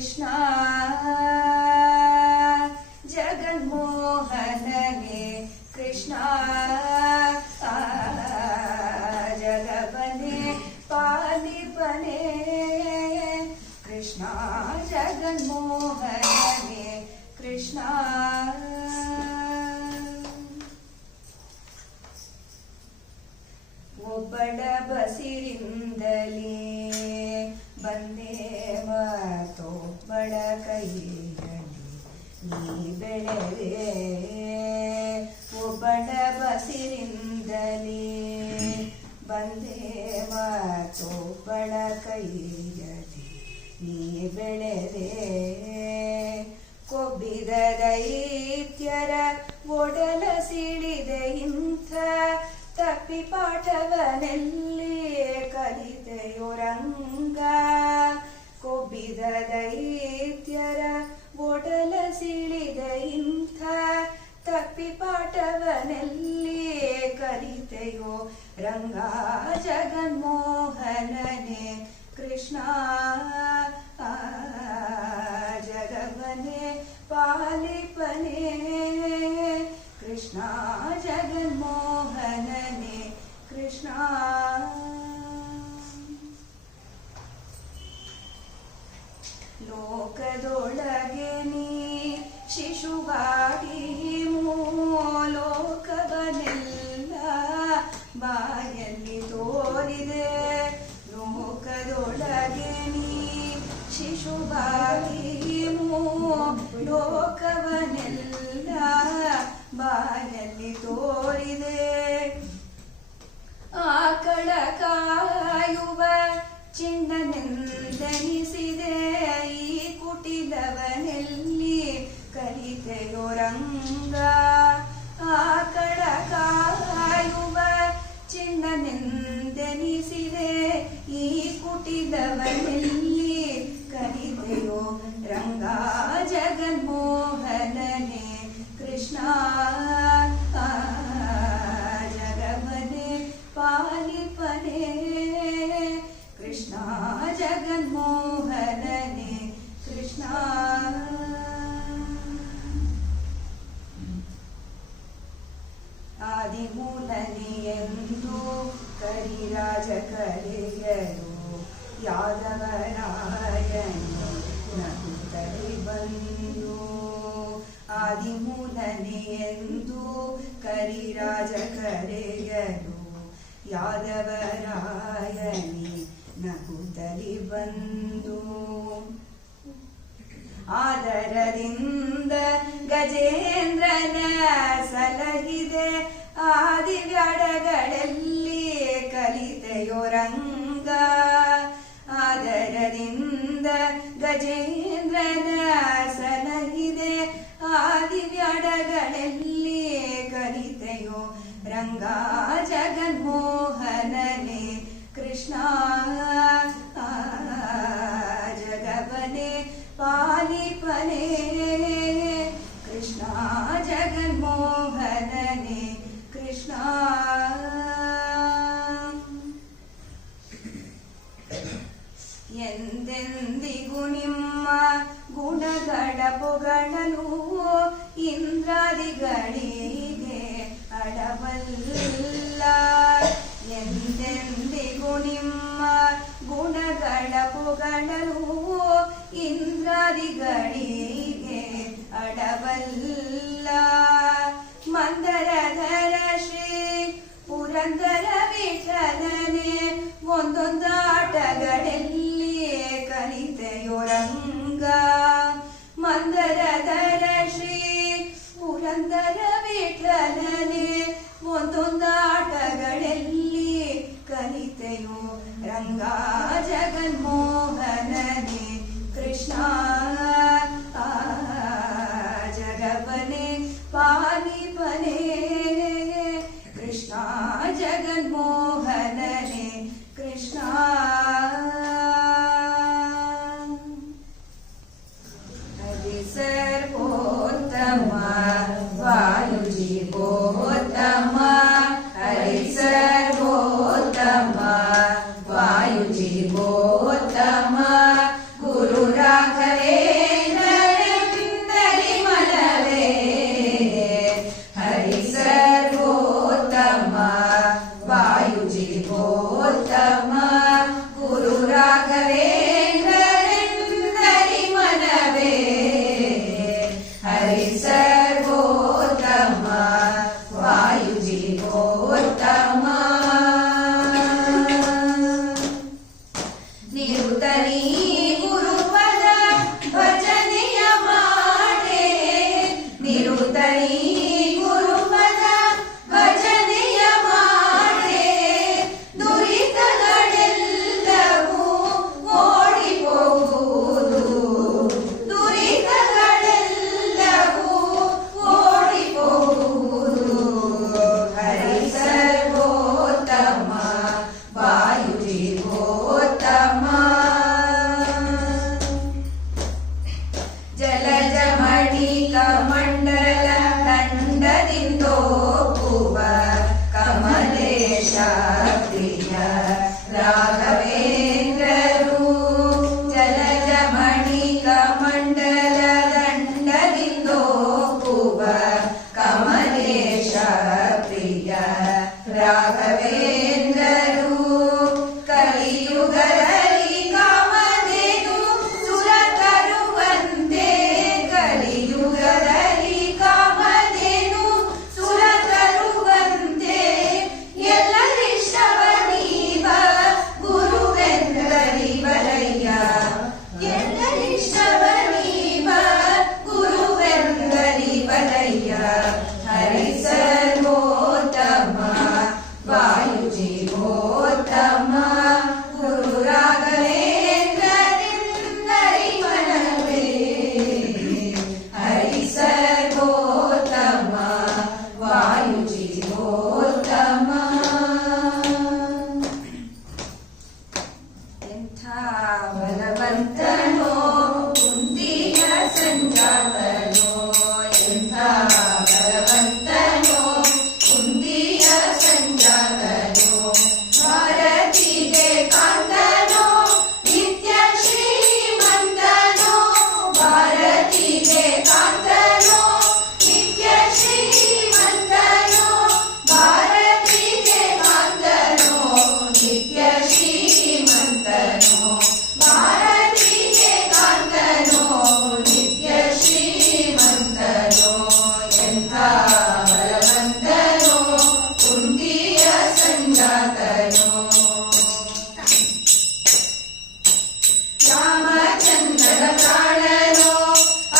ಕೃಷ್ಣ ಜಗನ್ಮೋಹನನೇ ಕೃಷ್ಣ ಜಗವನೇ ಪಾಲಿಪನೇ ಕೃಷ್ಣ ಜಗನ್ಮೋಹನನೇ ಕೃಷ್ಣ ಒಬ್ಬಳ ಬಸಿರಿಂದಲೇ ಬಂದೆ ಮತ್ತೊಬ್ಬಳ ಕೈಯಲ್ಲಿ ನೀ ಬೆಳೆದೆ ಒಬ್ಬಳ ಬಸಿರಿಂದಲೇ ಬಂದೆ ಮತ್ತೊಬ್ಬಳ ಕೈಯಲ್ಲಿ ನೀ ಬೆಳೆದೆ ಕೊಬ್ಬಿದ ದೈತ್ಯರ ಒಡಲ ಸಿಡಿದೆ ಇಂಥ ತಪ್ಪಿ ಪಾಠವನೆಲ್ಲಿ ಕಲಿತೆಯೋ ರಂಗ ಕೊಬ್ಬಿದ ದೈತ್ಯರ ಒಡಲ ಸಿಳಿದ ಇಂಥ ತಪ್ಪಿ ಪಾಠವನೆಲ್ಲಿ ಕಲಿತೆಯೋ ರಂಗ ಜಗನ್ಮೋಹನನೇ ಕೃಷ್ಣ ಜಗವನೇ ಪಾಲಿಪನೇ ಕೃಷ್ಣ ಜಗನ್ಮೋಹನನೇ ಕೃಷ್ಣ ಲೋಕದೊಳಗೆ ನೀ ಶಿಶುವಾಗಿ ಲೋಕವನೆಲ್ಲ ಬಾಯಲ್ಲಿ ತೋರಿದೆ ಲೋಕದೊಳಗೆ ನೀ ಶಿಶುವಾಗಿ ಲೋಕವನೆಲ್ಲ ಬಾಯಲ್ಲಿ ತೋರಿದೆ ಆಕಳ ಕಾಯುವ ಚಿನ್ನನೆಂದೆನಿಸಿದೆ ಈ ಕುಟಿಲವನೆಲ್ಲಿ ಕಲಿತೆಯೋ ರಂಗ ಆಕಳ ಕಾಯುವ ಚಿನ್ನನೆಂದೆನಿಸಿದೆ ಈ ಕುಟಿಲವನೆಲ್ಲಿ ಕಲಿತೆಯೋ ರಂಗ ಜಗನ್ಮೋಹನನೇ ಕೃಷ್ಣ ಜಗವನೇ ಪಾಲಿಪನೇ ಕೃಷ್ಣ ಜಗನ್ಮೋಹನನೇ ಕೃಷ್ಣ ಆದಿಮೂಲನೇ ಎಂದು ಕರಿರಾಜ ಕರೆಯಲು ಯಾದವರಾಯನು ನಗುತ್ತಲೇ ಬಂದು ಆದಿಮೂಲನೇ ಎಂದು ಕರಿರಾಜ ಕರೆಯಲು ಯಾದವರಾಯನಿ ನಗುತ್ತಲೇ ಬಂದು ಆದರದಿಂದ ಗಜೇಂದ್ರನ ಸಲಹಿದೆ ಆದಿವ್ಯಾಡಗಳಲ್ಲಿ ಕಲಿತೆಯೋ ರಂಗ ಆದರದಿಂದ ಗಜೇಂದ್ರನ ಸಲಹಿದೆ ಆದಿವ್ಯಾಡಗಳಲ್ಲಿ ಕಲಿತೆಯೋ ರಂಗ ಜಗನ್ಮೋಹನನೇ ಕೃಷ್ಣ ಜಗವನೇ ಪಾಲಿಪನೇ ಕೃಷ್ಣ ಜಗನ್ಮೋಹನನೇ ಕೃಷ್ಣ ಎಂದೆಂದಿಗೂ ನಿಮ್ಮ ಗುಣಗಳ ಪೊಗಳಲು ಇಂದ್ರಾದಿಗಳಿಗೆ ಅಡವಲ್ಲ ಎಂದೆಂದಿಗೂ ನಿಮ್ಮ ಗುಣಗಳ ಪೊಗಳಲು ಇಂದ್ರಾದಿಗಳಿಗೆ ಅಡವಲ್ಲ ಮಂದರಧರ ಶ್ರೀ ಪುರಂದರ ವಿಠಲನೆ ಒಂದೊಂದಾಟಗಳಲ್ಲಿ ಕಲಿತೆಯೋ ರಂಗ ಮಂದರಧರ ಶ್ರೀ ಪುರಂದರ ವಿಠಲನೆ ಒಂದೊಂದಾಟಗಳಲ್ಲಿ ಕಲಿತೆಯೋ ರಂಗ ಜಗನ್ಮೋಹನನೇ ಕೃಷ್ಣ ಜಗವನೇ ಪಾಲಿಪನೇ ಕೃಷ್ಣ ಜಗನ್ಮೋಹನನೇ ಕೃಷ್ಣ ಸರ್ವೋತ್ತಮ ವಾಯುಜೀವೋತ್ತಮ ನಿರುತನಿ ಗುರುಪದ ಭಜನೆಯ ಮಾಡೆ ನಿರುತನಿ ಗುರುಪದ ಭಜನೆಯ ಮಾಡೆ ದುರಿತಗಳೆಲ್ಲವೂ ಓಡಿ ಹೋಗುವುದು ದುರಿತಗಳೆಲ್ಲವೂ ಓಡಿ ಹೋಗುವುದು ಹರಿ ಸರ್ವೋತ್ತಮ ವಾಯುಜೀವೋತ್ತಮ ಜಲಜ ಮಣಿಕ ಮಂಡಲ ದಂಡದಿಂದೋಪುವ ಕಮಲೇಶ ಪ್ರಿಯ ರಾಘವೇಂದ್ರರು ಜಲಜ ಮಣಿಕ ಮಂಡಲ ದಂಡದಿಂದೋಪುವ ಕಮಲೇಶ ಪ್ರಿಯ ರಾಘವೇಂದ್ರರು ಕಲಿಯುಗದಲ್ಲಿ ಕಾಮಧೇನು ಸುರ ತರುವಂತೆ ಕಲಿಯುಗದಲ್ಲಿ ಕಾಮಧೇನು ಸುರ ತರುವಂತೆ ಎಲ್ಲರಿಷ್ಟವನೀವ ಗುರುವೆಂದರಿವರಯ್ಯ ಎಲ್ಲರಿಷ್ಟವನೀವ ಗುರುವೆಂದರಿವರಯ್ಯ ಹರಿ ಸರ್ವೋತ್ತಮ ವಾಯುಜೀವೋತ್ತಮ ಗುರು ರಾಘವೇಂದ್ರರಿಂದರಿ ಮನವೇ ಹರಿ ಸರ್ವೋತ್ತಮ ವಾಯುಜೀವೋತ್ತಮ ಎಂಥ ಬಲವಂತನೋ ಕುಂದಿಯ ಸಂಜಾತನೋ ಎಂಥ ಬಲವಂತನೋ ಕುಂದಿಯ ಸಂಜಾತನೋ ಭಾರತಿಗೆ ಕಾಂತನೋ ನಿತ್ಯ ಶ್ರೀಮಂತನೋ ಭಾರತಿಗೆ ಕಾಂತನೋ ನಿತ್ಯ ಶ್ರೀಮಂತನೋ ಭಾರತಿಗೆ ಕಾಂತನೋ ನಿತ್ಯ ಶ್ರೀಮಂತನೋ ಭಾರತಿಗೆ ಕಾಂತನೋ ನಿತ್ಯ ಶ್ರೀಮಂತನೋ ಎಂಥ ಬಲವಂತನೋ ಕುಂದಿಯ ಸಂಜಾತನೋ ರಾಮಚಂದ್ರನ ಪ್ರಾಣನೋ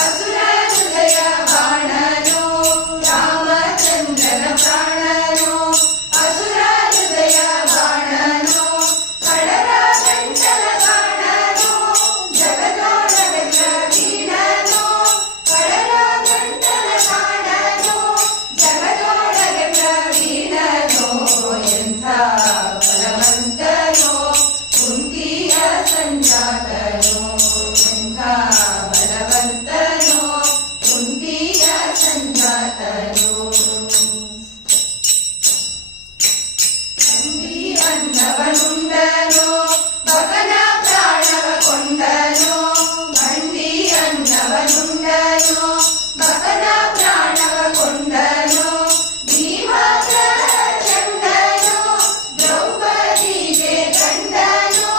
ಅಸುರ ಹೃದಯ ಬಾಣನೋ ರಾಮಚಂದ್ರನ ಪ್ರಾಣನೋ ಅಸುರ ಹೃದಯ ಬಾಣನೋ ಕಡಲ ಗಂಟಲ ಕಾಣನೋ ಜಗದೊಳಗೆಲ್ಲ ವೀಣನೋ ಕಡಲ ಗಂಟಲ ಕಾಣನೋ ಜಗದೊಳಗೆಲ್ಲ ವೀಣನೋ ಎಂಥ ಬಲವಂತನೋ ಕುಂತಿಯ ಸಂಜಾತನೋ ಎಂಥ ಬಲವಂತನೋ ಕುಂತಿಯ ಸಂಜಾತನೋ ನಂಬಿ ಅನ್ನವನುಂಡನೋ ಭಗನ ಪ್ರಾಣವ ಕೊಂಡನೋ ಮಂಡಿ ಅನ್ನವನುಂಡನೋ ಭಗನ ಪ್ರಾಣವ ಕೊಂಡನೋ ಭೀಮದ ಚಂಡನೋ ದ್ರೌಪದಿಗೆ ಗಂಡನೋ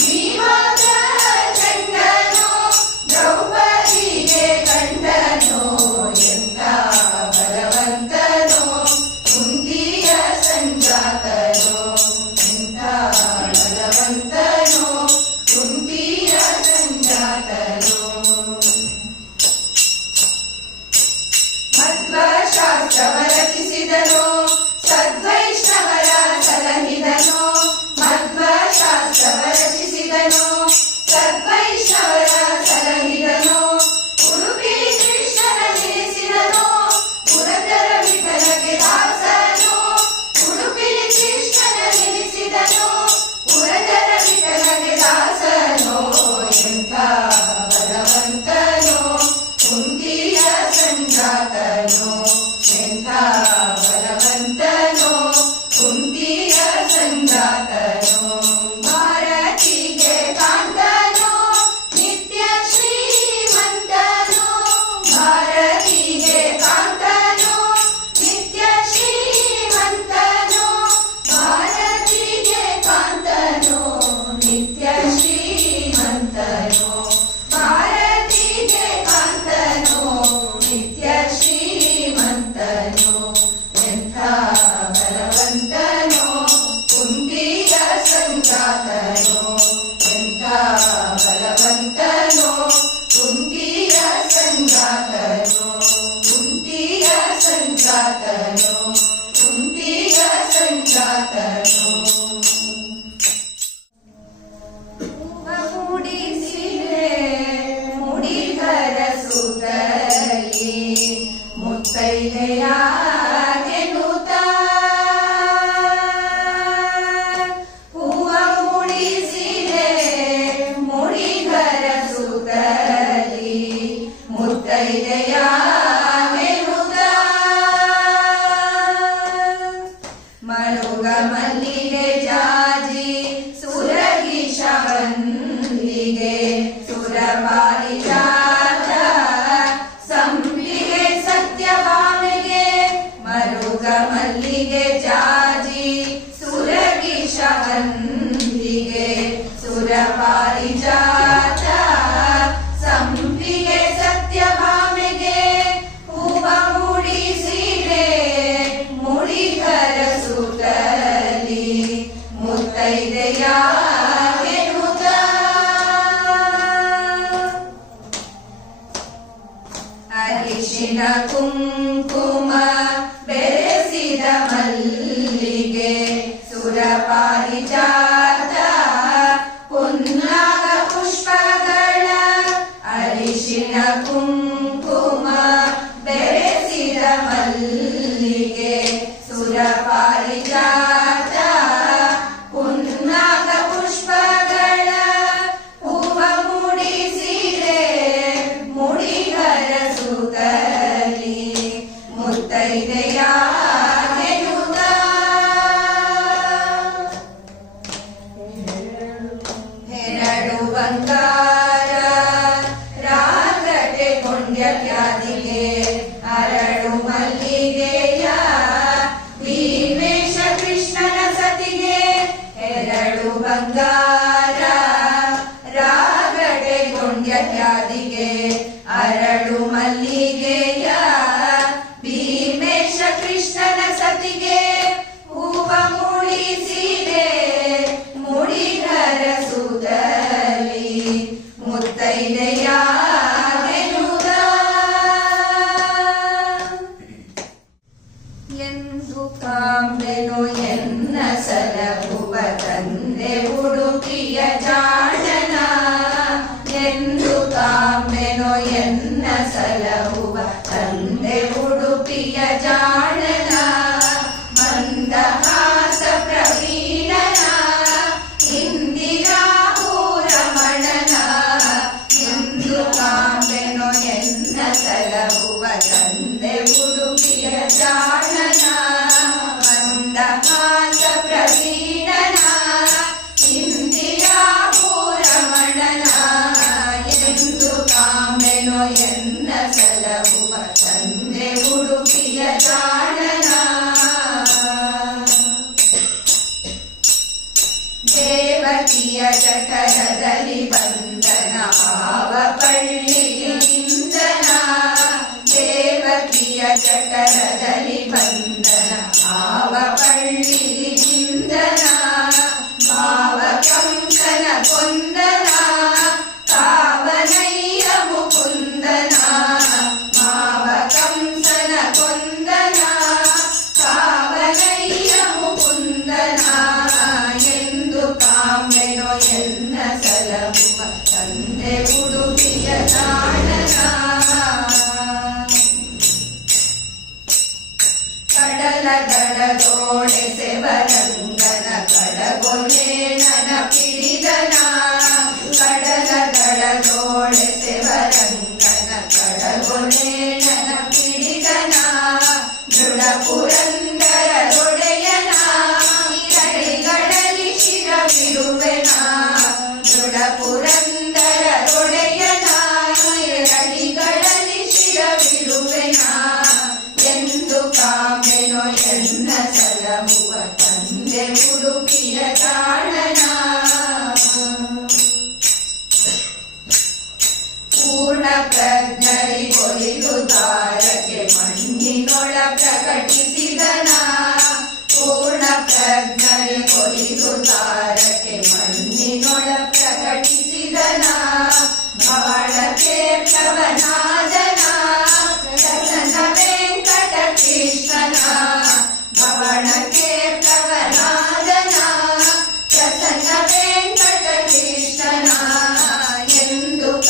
ಭೀಮದ ಚಂಡನೋ ದ್ರೌಪದಿಗೆ ಗಂಡನೋ ಎಂಥ ಬಲವಂತನೋ ಕುಂತಿಯ ಸಂಜಾತನೋ ಎಂಥ ಬಲವಂತನೋ ಕುಂತಿಯ ಸಂಜಾತನೋ ಮಧ್ವಶಾಸ್ತ್ರವ ರಚಿಸಿದನೋ ಸದ್ವೈಷ್ಣವರ ಸಲಹಿದನೋ ಮಧ್ವಶಾಸ್ತ್ರವ ರಚಿಸಿದನೋ ಸದ್ವೈಷ್ಣವರ ಸಲಹಿದನೋ ಉಡುಪಿ ಕೃಷ್ಣನ ನೆನೆಸಿದನೋ ಪುರಂದರ ವಿಠಲಗೆ ದಾಸನೋ ಉಡುಪಿ ಕೃಷ್ಣನ ನೆನೆಸಿದನೋ ಪುರಂದರ ವಿಠಲಗೆ ದಾಸನೋ ಎಂಥ ಬಲವಂತನೋ ಕುಂತಿಯ ಸಂಜಾತನೋ ಎಂಥ ಬಲವಂತನೋ ಕುಂತಿಯ ಸಂಜಾತನೋ ಭಾರತಿಗೆ ಸಂಜಾತನು ಕುಂತಿಗ ಸಂಜಾತನು ಮೂಡಿಸಿದೆ ಮುಡಿಗರ ಸುತಲಿ ಮುತ್ತೈದೆಯಾಗೆನುತ ಹೂವ ಮೂಡಿಸಿದೆ ಮುಡಿಗರ ಸುತಲಿ ಮುತ್ತೈದೆಯಾಗೆನುತ ಮರುಗ ಮಲ್ಲಿಗೆ ಜಾಜಿ ಸುರಗಿಶ ವಂದಿಗೆ ಸುರಪಾರಿಜಾತ ಸಂಪಿಗೆ ಸತ್ಯಭಾಮೆಗೆ ಮರುಗ ಮಲ್ಲಿಗೆ ಜಾಜಿ ಸುರಗಿಶ ವಂದಿಗೆ ಸುರಪಾರಿಜಾತ ಸಂಪಿಗೆ ಸತ್ಯಭಾಮೆಗೆ ಹೂವ ಮೂಡಿಸಿದೆ ಮುಡಿಗರ ಸುತಲಿ ಮುತ್ತೈದೆಯಾಗೆನುತ ಅರಿಶಿನ ಕುಂಕುಮ ಬೆರೆಸಿದ ಮಲ್ಲಿಗೆ ಸುರಪಾರಿಜಾತ ಪುನ್ನಾಗ ಪುಷ್ಪಗಳ ಅರಿಶಿನ ಕುಂಕುಮ ಬೆರೆಸಿದ ಮಲ್ಲಿಗೆ ಸುರಪಾರಿಜಾತ ಪುನ್ನಾಗ ಪುಷ್ಪಗಳ ಹೂವ ಮೂಡಿಸಿದೆ ಮುಡಿಗರ ಸುತಲಿ ಮುತ್ತೈದೆಯಾಗೆನುತ ಹೆರಡು ಬಂಗಾರ ರಾಗಟೆ ಕೊಂಡ್ಯಾದಿಗೆ ಅರಳು ಮಲ್ಲಿಗೆಯ ಭೀಮೇಶ ಕೃಷ್ಣನ ಸತಿಗೆ ಎರಡು ಬಂಗಾರ ರಾಗಟೆ ಕೊಂಡ್ಯಾದಿಗೆ ಅರಳು ಮಲ್ಲಿಗೆಯ ಭೀಮೇಶ ಕೃಷ್ಣನ ಸತಿಗೆ ಹೂವ ಮೂಡಿಸಿದೆ ಮುಡಿಗರ ಸುತಲಿ ಮುತ್ತೈದೆಯಾಗೆನುತ ಎಂದು ಕಾಂಬೆನು ಎನ್ನ ಸಲಹುವ ತಂದೆ ಉಡುಪಿಯ ಜಾಣನ ಎಂದು ಕಾಂಬೆನು ಎನ್ನ ಸಲಹುವ ತಂದೆ ಉಡುಪಿಯ ಜಾಣನ ಮಂದಹಾಸ ಪ್ರವೀಣನ ಇಂದಿರಾಪುರಮಣನ ಎಂದು ಕಾಂಬೆನು ಎನ್ನ ಸಲಹುವ ತಂದೆ ಉಡುಪಿಯ ಜಾಣನ ಮಂದಹಾಸ ಪ್ರವೀಣನ ಇಂದಿರಾಪುರಮಣನ ಎಂದು ಕಾಂಬೆನು ಎನ್ನ ಸಲಹುವ ತಂದೆ ಉಡುಪಿಯ ಜಾಣನ ದೇವಕಿಯ ಜಠರದಲ್ಲಿ ಬಂಧನ ಆವ ಪಳ್ಳಿಯಿಂದನ ದೇವಕಿಯ ಜಠರದಲ್ಲಿ ಬಂಧನ ಆವ ಪಳ್ಳಿಯಿಂದನ ಮಾವ ಕಂಸನ ಕೊಂದನ ಕಾವನಯ್ಯ ಮುಕುಂದನ ಮಾವ ಕಂಸನ ಕೊಂದನ ಕಾವನಯ್ಯ ಮುಕುಂದನ ಎಂದು ಕಾಂಬೆನು ಎನ್ನ ಸಲಹುವ ತಂದೆ ಉಡುಪಿಯ ಜಾಣನ ಕಡಲ ದಡದೋಡೆ ಸೆವರಂಗನ ಕಡಗೊಲೇಣನ ಪಿಡಿದನ ಕಡಲ ದಡದೋಡೆ ಸೆವರಂಗನ ಕಡಗೊಲೇಣನ ಪಿಡಿದನ ದೃಢ ಪುರಂದರ ಒಡೆಯನ ಇರಡಿಗಳಲ್ಲಿ ಶಿರವಿಡುವೆನ ದೃಢ ಪುರಂದರ ಒಡೆಯನ ಇರಡಿಗಳಲ್ಲಿ ಶಿರವಿಡುವೆನ ಎಂದು ಕಾಂಬೆನು ಎನ್ನ ಸಲಹುವ ತಂದೆ ಉಡುಪಿಯ ಜಾಣನ ಪೂರ್ಣ ಪ್ರಜ್ಞರಿಗೊಲಿದು ದಾರಕ್ಕೆ ಮಣ್ಣಿನೊಳ ಪ್ರಕಟಿಸಿದನ ಪೂರ್ಣ ಪ್ರಜ್ಞರಿಗೊಲಿದು ದಾರಕ್ಕೆ ಮಣ್ಣಿನೊಳ ಪ್ರಕಟಿಸಿದನ ಬಾಳಕ್ಕೆ ಪ್ರವನಾದನ ಪ್ರಸನ್ನ ವೆಂಕಟ ಕೃಷ್ಣ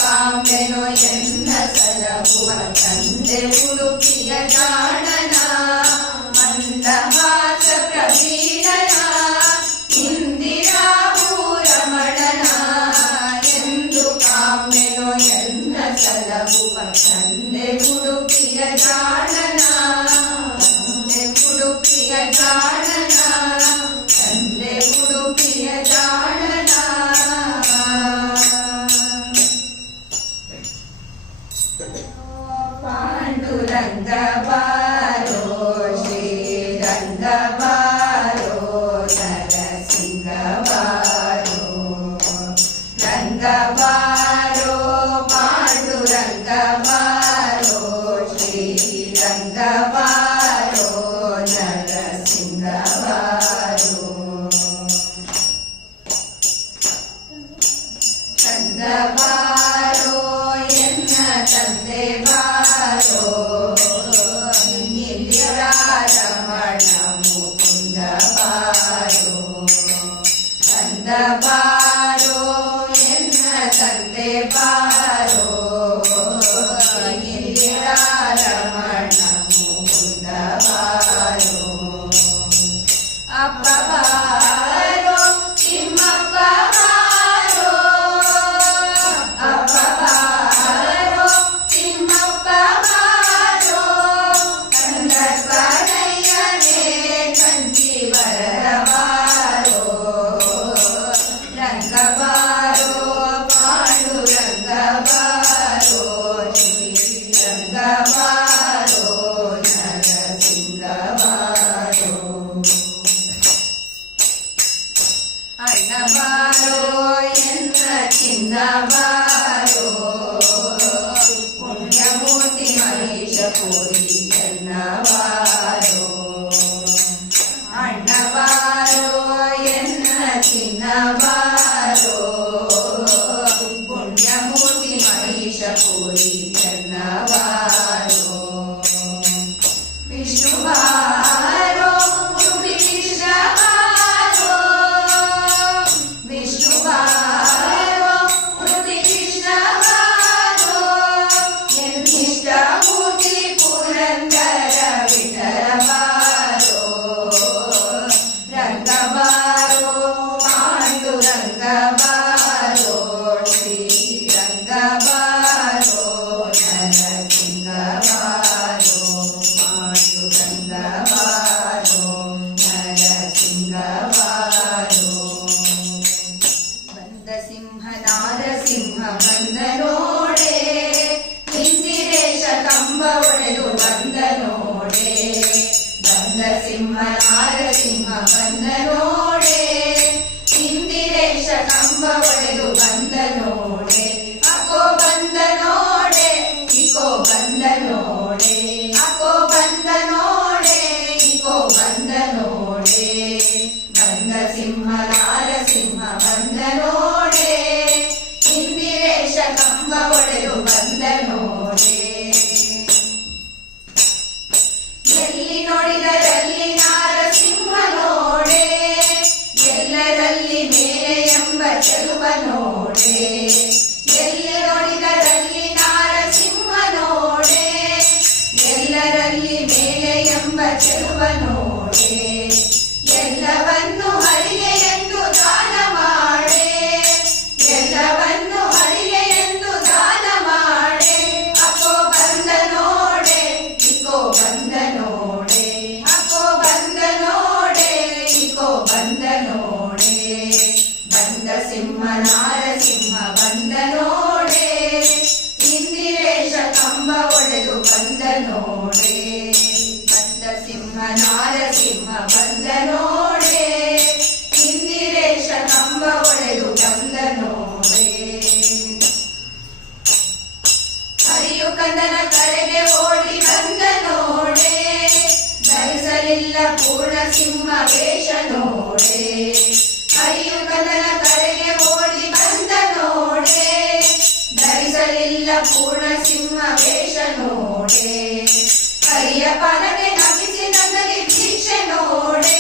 ಕಾಮೆನೋ ಎನ್ನ ಸಲಹುವ ತಂದೆ ಉಡುಪಿಯ ಜಾಣನ ಮಂದಹಾಸ ಪ್ರವೀಣನ ಇಂದಿರಾವು ರಮಣನ ಎಂದು ಕಾಮೆನೋ ಎನ್ನ ಸಲಹುವ ತಂದೆ ಉಡುಪಿಯ ಜಾಣನ ತಂದೆ ಉಡುಪಿಯ ಜಾಣನ ತಂದೆ ಉಡುಪಿಯ ಜಾಣನ ಪಾಂಡುರಂಗ ಬಾರೋ ಶ್ರೀರಂಗ ಬಾರೋ ನರಸಿಂಗ ಬಾರೋ ರಂಗ ಬಾರೋ ಪಾಂಡುರಂಗ ಬಾರೋ ಶ್ರೀರಂಗ ಬಾರೋ ನರಸಿಂಗ ಬಾರೋ ರಂಗ ಬಾರೋ ಎನ್ನ ತಂದೆ ಬಾರೋ ರಮಣ ಮುಕುಂದ ಬಾರೋ ಕಂದ ಬಾರೋ ಎನ್ನ ತಂದೆ ಬಾರೋ ರಮಣ ಮುಕುಂದ ಬಾರೋ ಅಪ್ಪ ಬಾರೋ ತಿಮ್ಮಪ್ಪ ಬಾರೋ ಅಪ್ಪ ಬಾರೋ ತಿಮ್ಮಪ್ಪ ಬಾರೋ ಕಂದರ್ಪನಯ್ಯನೇ ಕಂಚಿವರರ ಬಾರೋ ರಂಗ ಬಾರೋ ಪಾಂಡುರಂಗ ಬಾರೋ ಶ್ರೀರಂಗ ಬಾರೋ ನರಸಿಂಗ ಬಾರೋ ಅಣ್ಣ ಬಾರೋ ಎನ್ನ ಚಿನ್ನ ಬಾರೋ ಪುಣ್ಯಮೂರ್ತಿ ಮಹೇಶ ಪೂರಿ ಚೆನ್ನ ಬಾರೋ ಅಣ್ಣ ಬಾರೋ ಎನ್ನ ಚಿನ್ನ ಬಾರೋ ಪುಣ್ಯಮೂರ್ತಿ ಮಹೇಶ ಪೂರಿ ಚೆನ್ನ ಬಾರೋ ವಿಷ್ಣು ಬಾರೋ ಉಡುಪಿ ಕೃಷ್ಣ ಬಾರೋ ವಿಷ್ಣು ಬಾರೋ ಉಡುಪಿ ಕೃಷ್ಣ ಬಾರೋ ನಿರ್ದಿಷ್ಟ ಮೂರ್ತಿ ಪುರಂದರ ವಿಠಲ ಬಾರೋ ರಂಗ ಬಾರೋ ಪಾಂಡುರಂಗ ಬಾರೋ ಶ್ರೀರಂಗ ಬಾರೋ ನರಸಿಂಗ ಬಾರೋ ಪಾಂಡುರಂಗ ಬಾರೋ ನರಸಿಂಗ ಬಾರೋ ಬಂದ ಸಿಂಹ ನಾರಸಿಂಹ ಬಂದ ನೋಡೆ ಇಂದಿರೇಶ ಕಂಬ ಒಡೆದು ಬಂದ ನೋಡೆ ಬಂದ ಸಿಂಹ ನಾರಸಿಂಹ ಬಂದ ನೋಡೆ ಇಂದಿರೇಶ ಕಂಬ ಒಡೆದು ಬಂದ ನೋಡೆ ಅಕೋ ಬಂದ ನೋಡೆ ಇಕೋ ಬಂದ ನೋಡೆ ಅಕೋ ಬಂದ ನೋಡೆ ಇಕೋ ಬಂದ ನೋಡೆ ಬಂದ ಸಿಂಹ ನಾರಸಿಂಹ ಬಂದ ನೋಡೆ ಇಂದಿರೇಶ ಕಂಬ ಒಡೆದು ಬಂದ ನೋಡೆ ಎಲ್ಲಿ ನೋಡಿದರಲ್ಲಿ ನಾರಸಿಂಹ ನೋಡೆ ಎಲ್ಲರಲ್ಲಿ ಮೇಲೆ ಎಂಬ ಚೆಲುವ ನೋಡೆ ಎಲ್ಲಿ ನೋಡಿದರಲ್ಲಿ ನಾರಸಿಂಹ ನೋಡೆ ಎಲ್ಲರಲ್ಲಿ ಮೇಲೆ ಎಂಬ ಚೆಲುವ ನೋಡೆ ಎಲ್ಲವನ್ನು ಹರಿಗೆ ಎಂದು ದಾನ ಮಾಡೆ ಎಲ್ಲವನ್ನು ಹರಿಗೆ ಎಂದು ದಾನ ಮಾಡೆ ಅಕೋ ಬಂದ ನೋಡೆ ಇಕೋ ಬಂದ ನೋಡೆ ಅಕೋ ಬಂದ ನೋಡೆ ಇಕೋ ಬಂದ ನೋಡೆ ಬಂದ ಸಿಂಹ ನಾರಸಿಂಹ ಬಂದ ನೋಡೆ ಇಂದಿರೇಶ ಕಂಬ ಒಡೆದು ಬಂದ ನೋಡೆ ಬಂದ ಸಿಂಹ ನಾರಸಿಂಹ ಬಂದ ನೋಡೆ ಇಂದಿರೇಶ ಕಂಬ ಒಡೆದು ಬಂದ ನೋಡೆ ಹರಿಯು ಕಂದನ ಕರೆಗೆ ಓಡಿ ಬಂದ ನೋಡೆ ಧರಿಸಲಿಲ್ಲ ಪೂರ್ಣ ಸಿಂಹ ವೇಷ ನೋಡೆ ಹರಿಯು ಕಂದನ ಕರೆಗೆ ಓಡಿ ಬಂದ ನೋಡೆ ಧರಿಸಲಿಲ್ಲ ಪೂರ್ಣ ಸಿಂಹ ವೇಷ ನೋಡೆ ಹರಿಯ ಪದಕ್ಕೆ ನಗಿಸಿ ನಗಲಿ ಭಿಕ್ಷೆ ನೋಡೆ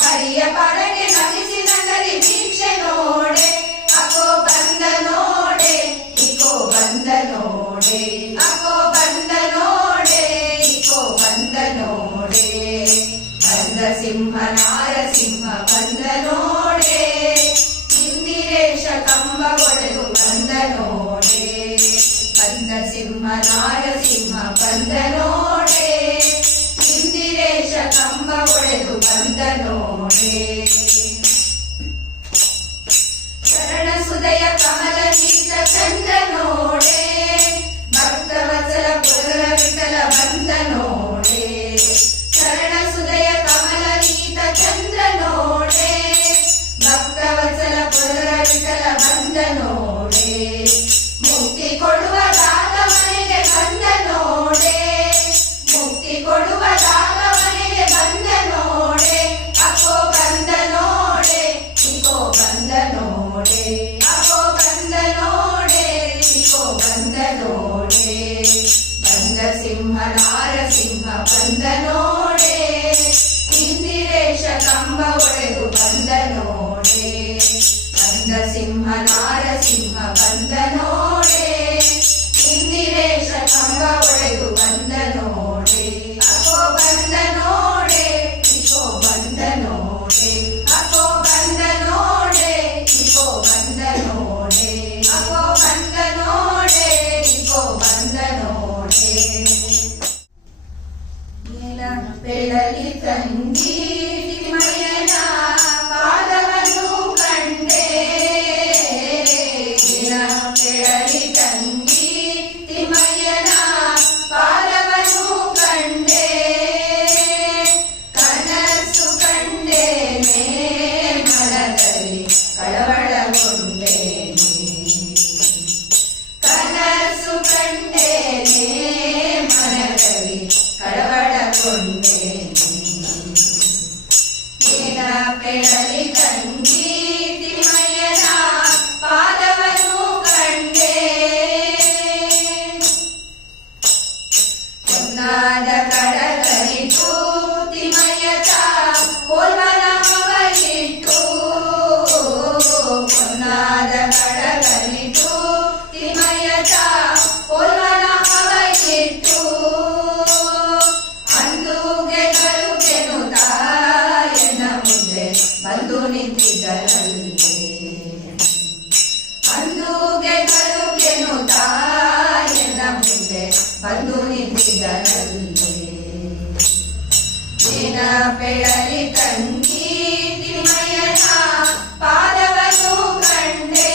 ಹರಿಯ ಪದಕ್ಕೆ ನಗಿಸಿ ನಗಲಿ ಭಿಕ್ಷೆ ನೋಡೆ ಅಕೋ ಬಂದ ನೋಡೆ ಇಕೋ ನಾರಸಿಂಹ ಬಂದ ನೋಡೆ, ಇಂದಿರೇಶ ಕಂಬ ಒಡೆದು ಬಂದ ನೋಡೆ. ಶರಣ ಸುದಯ ಕಮಲ ನೀತ ಚಂದ ನೋಡೆ, ಭಕ್ತವತ್ಸಲ ಪುರ ವಿಠಲ ಬಂದ ನೋಡೆ. ಶರಣ ಸುದಯ ಕಮಲ ನೀತ ಚಂದ್ರ ನೋಡೆ, ಭಕ್ತವತ್ಸಲ ಪುರ ವಿಠಲ ಬಂದ ನೋಡೆ. ಮುಕ್ತಿ ಕೊಡುವ ದಾತ ಮನೆಗೆ ಬಂದ ನೋಡೆ, ಮುಕ್ತಿ ಕೊಡುವ ದಾತ ಮನೆಗೆ ಬಂದ ನೋಡೆ. ಅಕೋ ಬಂದ ನೋಡೆ, ಇಕೋ ಬಂದ ನೋಡೆ, ಅಕೋ ಬಂದ ನೋಡೆ, ಇಕೋ ಬಂದ ನೋಡೆ. ಬಂದ ಸಿಂಹ ನಾರಸಿಂಹ ಬಂದ ನೋಡೆ, ಇಂದಿರೇಶ ಕಂಬ ಒಡೆದು ಬಂದ ನೋಡೆ. ಬಂದ ಸಿಂಹ ನಾರಸಿಂಹ ಬಂದ ನೋಡೆ, ಇಂದಿರೇಶ ಕಂಬ ಒಡೆದು ಬಂದ ನೋಡೆ. ಅಕೋ ಬಂದ ನೋಡೆ, ಇಕೋ ಬಂದ ನೋಡೆ, ಅಕೋ ಬಂದ ನೋಡೆ, ಇಕೋ ಬಂದ ನೋಡೆ, ಅಕೋ ಬಂದ ನೋಡೆ, ಇಕೋ ಬಂದ ನೋಡೆ. ಬೆಳಲಿ ತಂಗಿ ತಿಮ್ಮಯ್ಯನ ಪಾದವನ್ನು ಕಂಡೆ, ಬೆಳಲಿ ತಂಗಿ ತಿಮ್ಮಯ್ಯನ ಪಾದವನ್ನು ಕಂಡೆ. ಕನಸು ಕಂಡೇನೆ ಮನದಲ್ಲಿ ಕಳವಳಗೊಂಡೇನೆ, ಕನಸು ಕಂಡೇನೆ ಮನದಲ್ಲಿ ಕಳವಳಗೊಂಡೇನೆ. ಬೆಳಲಿ ತಂಗಿ ತಿಮ್ಮಯ್ಯನ ಪಾದವನ್ನು ಕಂಡೆ, ಹೊನ್ನಾದ ಕಡಗಲಿಟ್ಟು ತಿಮ್ಮಯ್ಯತ ಹೋಲ್ವನ ಮಗಳಿಟ್ಟು, ಹೊನ್ನಾದ ಕಡಗಲಿಟ್ಟು ತಿಮ್ಮಯ್ಯತ ಹೋಲ್ವನ ಮಗಳಿಟ್ಟು. ಅಂದುಗೆ ಗರುಗೆನುತ ಎನ್ನ ಮುಂದೆ ಬಂದು ನಿಂತಿದ್ದರಲ್ಲಿ, ಅಂದುಗೆ ಗರುಗೆನುತ ಎನ್ನ ಮುಂದೆ ಬಂದು ನಿಂತಿದ್ದರಲ್ಲಿ. ದಿನ ಬೆಳಲಿ ತಂಗಿ ತಿಮ್ಮಯ್ಯನ ಪಾದವನ್ನು ಕಂಡೆ,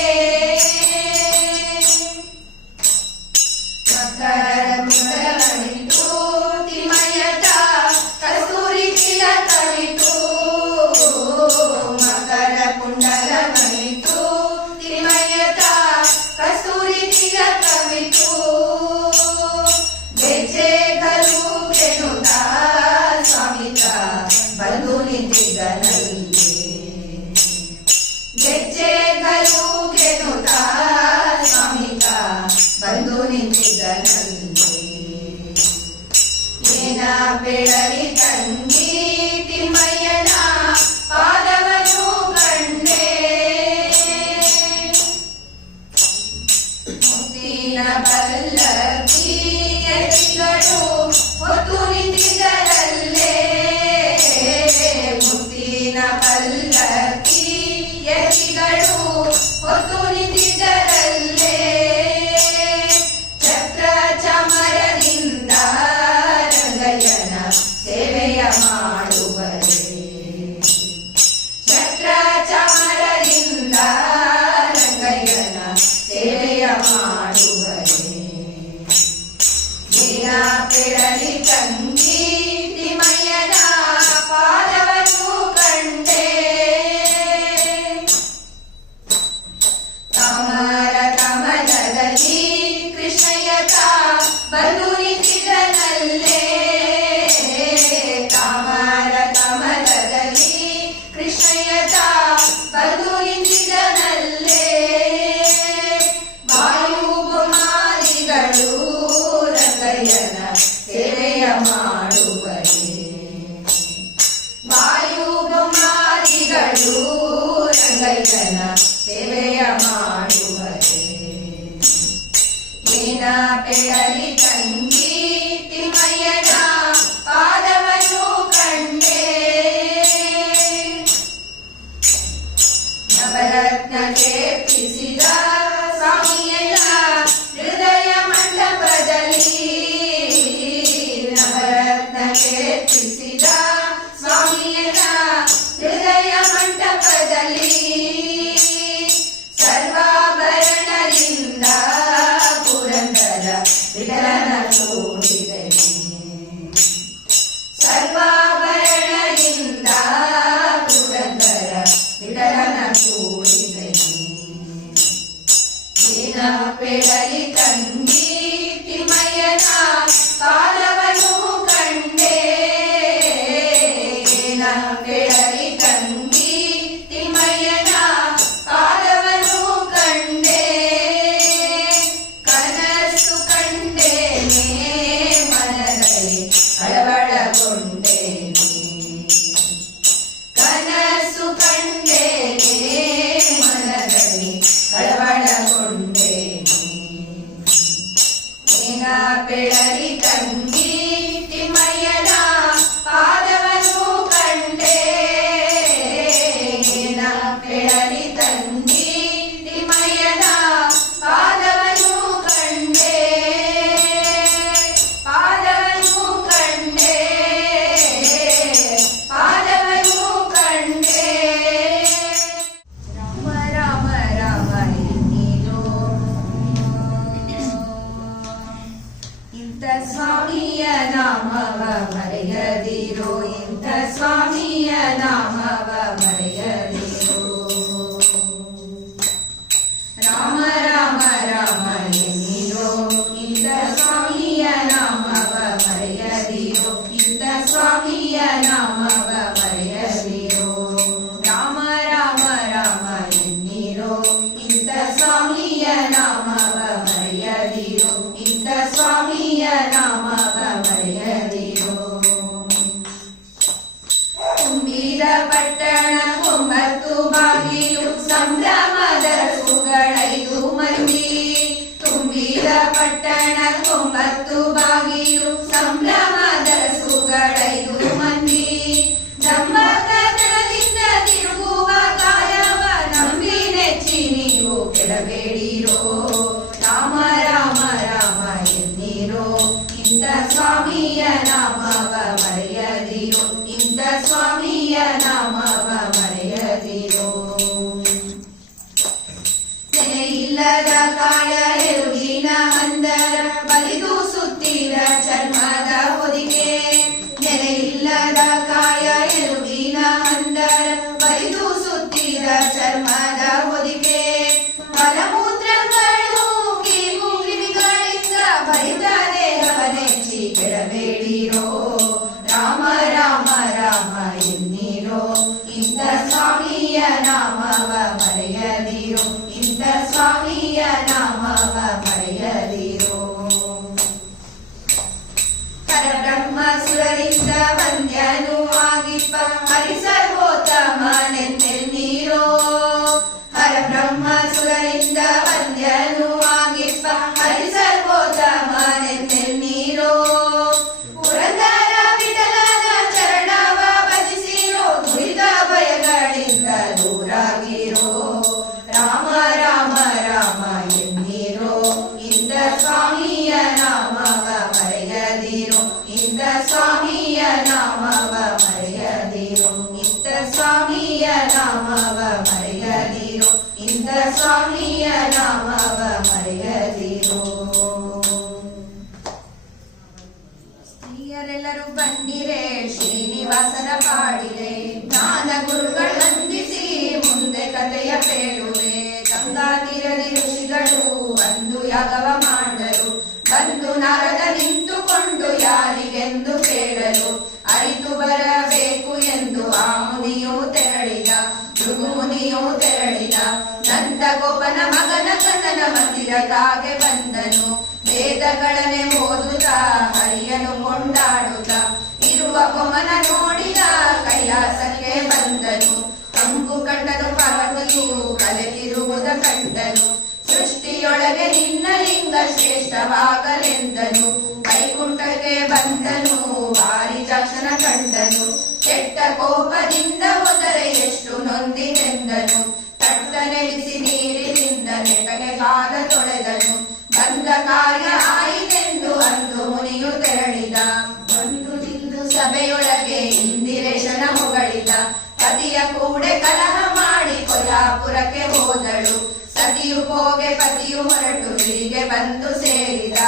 ಮಕರ ಕುಂಡಲಗಳಿಟ್ಟು ತಿಮ್ಮಯ್ಯತ ಕಸ್ತೂರಿ ತಿಲಕವಿಟ್ಟು, ಮಕರ ಕುಂಡಲಗಳಿಟ್ಟು ತಿಮ್ಮಯ್ಯತ ಕಸ್ತೂರಿ ತಿಲಕವಿಟ್ಟು. ಗೆಜ್ಜೆಗಳು ಕೆನುತ ಸ್ವಾಮಿತ ಬಂದು ನಿಂತಿದ್ದನಲ್ಲಿ, ಗೆಜ್ಜೆಗಳು ಕೆನುತ ಸ್ವಾಮಿತ ಬಂದು ನಿಂತಿದ್ದನಲ್ಲಿ. ಏನ ಬೆಳಲಿ ತಂಗಿ ತಿಮ್ಮಯ್ಯನ ಪಾದವನ್ನು ಕಂಡೆ, ಮುತ್ತಿನ ಪಲ್ಲಕ್ಕಿ ಯತಿಗಳು ಹೊತ್ತು ನಿಂತಿದ್ದರಲ್ಲೇ, ಮುತ್ತಿನ ಪಲ್ಲಕ್ಕಿ ಯತಿಗಳು ಹೊತ್ತು ನಿಂತಿದ್ದರಲ್ಲೇ. ಛತ್ರ ಚಾಮರದಿಂದ ರಂಗಯ್ಯನ ಸೇವೆಯ ಮಾಡುವರೇ, ಛತ್ರ ಚಾಮರದಿಂದ ರಂಗಯ್ಯನ ಸೇವೆಯ ಮಾಡುವರೇ. ದಿನ ಬೆಳಲಿ ತಂಗಿ ತಿಮ್ಮಯ್ಯನ ಪಾದವನ್ನು ಕಂಡೆ, ತಾಮರ ಕಮಲದಲ್ಲಿ ಕೃಷ್ಣಯ್ಯತ ಬಂದು ನಿಂತಿದ್ದನಲ್ಲೇ, ತಾಮರ ಕಮಲದಲ್ಲಿ ಕೃಷ್ಣಯ್ಯತ ಬಂದು ನಿಂತಿದ್ದನಲ್ಲೇ. ವಾಯುಗುಮಾರಿಗಳು ರಂಗಯ್ಯನ ಸೇವೆಯ ಮಾಡುವರೇ, ವಾಯುಗುಮಾರಿಗಳು ರಂಗಯ್ಯನ ಸೇವೆಯ ಮಾಡುವರೇ. ಏನ ಬೆಳಲಿ ತಂಗಿ ತಿಮ್ಮಯ್ಯನ ಪಾದವನ್ನು ಕಂಡೆ, ನವರತ್ನ ಲೇಪಿಸಿದ ಸ್ವಾಮಿಯನ್ನ ಹೃದಯ ಮಂಟಪದಲ್ಲಿ ಪೆಳಲಿ ತಂಗಿ ತಿಮ್ಮಯ್ಯನ ಪಾದವನ್ನು ಕಂಡೆ ಪೆಳಲಿ ತಂಗಿ ತಿಮ್ಮಯ್ಯನ ಪಾದವನ್ನು ಕಂಡೆ ಕನಸು ಕಂಡೇನೆ ಮನದಲ್ಲಿ ಕಳವಳಗೊಂಡೇನೆ ಕನಸು ಕಂಡೇನೆ ಮನದಲ್ಲಿ ಕಳವಳಗೊಂಡೇನೆ ಪೆಳಲಿ ತಂಗಿ ತಿಮ್ಮಯ್ಯನ ಪಾದವನ್ನು ಕಂಡೆ ಪೆಳಲಿ ತಂಗಿ ತಿಮ್ಮಯ್ಯನ ಪಾದವನ್ನು ಕಂಡೆ ಪಾದವನ್ನು ಕಂಡೆ ಪಾದವನ್ನು ಕಂಡೆ ರಾಮ ರಾಮ ರಾಮ ನೀನು ಇಂಥ ಸ್ವಾಮಿಯ ನಾಮವ ಮರೆಯದಿರೋ ಇಂಥ ಸ್ವಾಮಿಯ ನಾಮವ ಮರೆಯದಿರೋ ರಾಮ ರಾಮ ರಾಮ ಎನ್ನಿರೋ ಇಂಥ ಸ್ವಾಮಿಯ ನಾಮವ ಮರೆಯದಿರೋ ಇಂಥ ಸ್ವಾಮಿಯ ನಾಮವ ಮರೆಯದಿರೋ ರಾಮ ರಾಮ ರಾಮ ಎನ್ನಿರೋ ಇಂಥ ಸ್ವಾಮಿಯ ನಾಮವ ಮರೆಯದಿರೋ ಇಂಥ ಸ್ವಾಮಿಯ ನಾಮವ ಮರೆಯದಿರೋ ತುಂಬಿದ ಪಟ್ಟಣ 9 ಬಾಗಿಲು ಸಂಭ್ರಮದ ಸುಗಳೈದು ಮಂದಿ ತುಂಬಿದ ಪಟ್ಟಣ 9 ಬಾಗಿಲು ಸಂಭ್ರಮದ ಸುಗಳೈದು ಮಂದಿ ದಂಬಕತನದಿಂದ ತಿರುಗುವ ಕಾಯವ ನಂಬಿ ನೆಚ್ಚಿ ನೀವು ಕೆಡಬೇಡಿರೋ ರಾಮ ರಾಮ ರಾಮ ಎನ್ನಿರೋ ಇಂಥ ಸ್ವಾಮಿಯ ನಾಮವ ಮರೆಯದಿರೋ ಇಂಥ ಸ್ವಾಮಿಯ ನಾಮವ ಮರೆಯದಿರೋ ನೆಲೆಯಿಲ್ಲದ ಕಾಯ ಎರುಗಿನ ಹಂದರ ಬಲಿದು ಸುತ್ತಿದ ಚರ್ಮದ ಹೊದಿಕೆ ನೆಲೆಯಿಲ್ಲದ ಕಾಯ ಎರುಗಿನ ಹಂದರ ಬಲಿದು ಸುತ್ತಿದ ಚರ್ಮದ ಹೊದಿಕೆ ಮಲಮೂತ್ರಗಳು ಕೀವು ಕಿವಿಗಳಿಂದ ಭರಿತ ದೇಹವನೆಚ್ಚಿ ಕೆಡಬೇಡಿರೋ ರಾಮ ರಾಮ ರಾಮ ಎನ್ನಿರೋ ಇಂಥ ಸ್ವಾಮಿಯ ನಾಮವ ಮರೆಯದಿರೋ ಇಂಥ ಸ್ವಾಮಿಯ ನಾಮವ ಮರೆಯದಿರೋ ಪರಬ್ರಹ್ಮಸುರರಿಂದ ವಂದ್ಯನು ಆಗಿಪ್ಪ ಹರಿಸರ್ವೋತ್ತಮನೆನ್ನೆನ್ನೀರೋ ಹರಬ್ರಹ್ಮಸುರರಿಂದ ವಂದ್ಯನು ಆಗಿಪ್ಪ ಹರಿಸರ್ವೋತ್ತಮನೆನ್ನೆನ್ನೀರೋ ಪುರಂದರ ವಿಠಲನ ಚರಣವ ಭಜಿಸಿರೋ ದುರಿತ ಭಯಗಳಿಂದ ದೂರಾಗಿರೋ ರಾಮ ರಾಮ ರಾಮ ಎನ್ನಿರೋ ಇಂಥ ಸ್ವಾಮಿಯ ನಾಮವ ಮರೆಯದಿರೋ ಇಂಥ ಸ್ವಾಮಿಯ ನಾಮವ ಮರೆಯದಿರೋ ಇಂಥ ಸ್ವಾಮಿಯ ನಾಮವ ಮರೆಯದಿರೋ ಇಂಥ ಸ್ವಾಮಿಯ ನಾಮವ ಮರೆಯದಿರೋ ಸ್ತ್ರೀಯರೆಲ್ಲರೂ ಬನ್ನಿರೆ ಶ್ರೀನಿವಾಸನ ಪಾಡಿರೆ ಜ್ಞಾನ ಗುರುಗಳು ವಂದಿಸಿ ಮುಂದೆ ಕಥೆಯ ಕೇಳುವೆ ಗಂಗಾ ತೀರದಿ ಋಷಿಗಳು ಒಂದು ಯಾಗವ ಮಾಡರು ಬಂದು ನಾರದ ನಿಂತುಕೊಂಡು ಯಾರಿಗೆಂದು ಕೇಳಲು ಅರಿತು ಬರಬೇಕು ಎಂದು ಆ ಮುನಿಯು ತೆರಳಿದ ಭೃಗುಮುನಿಯು ತೆರಳಿದ ನಂದಗೋಪನ ಮಗನ ಕನ್ನನ ಮಂದಿರಕ್ಕಾಗೆ ಬಂದನು ವೇದಗಳನ್ನೇ ಓದುತ್ತಾ ಹರಿಯನು ಕೊಂಡಾಡುತ್ತ ಇರುವ ಕೊಮನ ನೋಡಿದ ಕೈಲಾಸಕ್ಕೆ ಬಂದನು ಕಂಕು ಕಂಡನು ಪಾರ್ವತಿಯು ಕಲೆತಿರುವುದ ಕಂಡನು ಸೃಷ್ಟಿಯೊಳಗೆ ನಿನ್ನ ಲಿಂಗ ಶ್ರೇಷ್ಠವಾಗಲೆಂದನು ವೈಕುಂಠಕ್ಕೆ ಬಂದನು ವಾರಿಜಾಕ್ಷನ ಕಂಡನು ಕೆಟ್ಟ ಕೋಪದಿಂದ ಹೋದರೆ ಎಷ್ಟು ನೊಂದಿನೆಂದನು ತಟ್ಟನೆಡಿಸಿ ನೀರಿನಿಂದ ನೆಟಗೆ ಪಾದ ತೊಳೆದನು ಬಂದ ಕಾರ್ಯ ಆಯಿತೆಂದು ಅಂದು ಮುನಿಯು ತೆರಳಿದ ಒಂದು ತಿಂದು ಸಭೆಯೊಳಗೆ ಇಂದಿರೇಶನ ಹೊಗಳಿದ ಪತಿಯ ಕೂಡೆ ಕಲಹ ಮಾಡಿ ಕೊಲ್ಲಾಪುರಕ್ಕೆ ಹೋದಳು ಸತಿಯು ಹೋಗೆ ಪತಿಯು ಹೊರಟು ಇಲ್ಲಿಗೆ ಬಂದು ಸೇರಿದ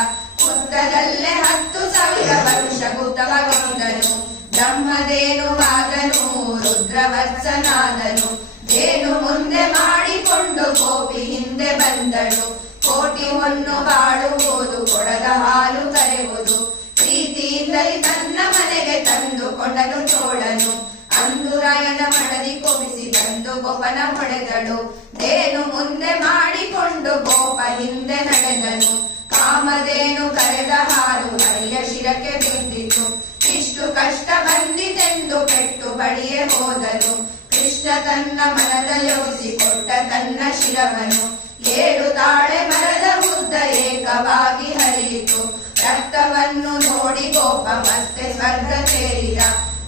ಹುತ್ತದಲ್ಲೇ 10,000 ವರ್ಷ ಕೂತವಗೊಂಡನು ಬ್ರಹ್ಮದೇನುವಾದನು ರುದ್ರವತ್ಸನಾದನು ದೇನು ಮುಂದೆ ಮಾಡಿಕೊಂಡು ಗೋಪಿ ಹಿಂದೆ ಬಂದಳು ಕೋಟಿ ಹೊನ್ನು ಬಾಳುವುದು ಕೊಡದ ಹಾಲು ಕರೆಯುವುದು ಪ್ರೀತಿಯಿಂದಲೇ ತನ್ನ ಮನೆಗೆ ತಂದುಕೊಂಡನು ಚೋಳನು ಅಂದು ರಾಯನ ಮಡದಿ ಕೊಬಿಸಿ ತಂದು ಗೋಪನ ಹೊಡೆದಳು ದೇನು ಮುಂದೆ ಮಾಡಿಕೊಂಡು ಗೋಪ ಹಿಂದೆ ನಡೆದನು ಕಾಮಧೇನು ಕರೆದ ಹಾಲು ಹರಿಯ ಶಿರಕ್ಕೆ ಬಿದ್ದಿತು ಇಷ್ಟು ಕಷ್ಟ ಬಂದಿತೆಂದು ಪೆಟ್ಟು ಬಳಿಯೇ ಹೋದನು ಕೃಷ್ಣ ತನ್ನ ಮನದಲ್ಲಿ ಯೋಚಿಸಿಕೊಟ್ಟ ತನ್ನ ಶಿರವನು 7 ತಾಳೆ ಮರದ ಉದ್ದ ಏಕವಾಗಿ ಹರಿಯಿತು ರಕ್ತವನ್ನು ನೋಡಿ ಗೋಪ ಮತ್ತೆ ಸ್ವರ್ಗ ಸೇರಿದ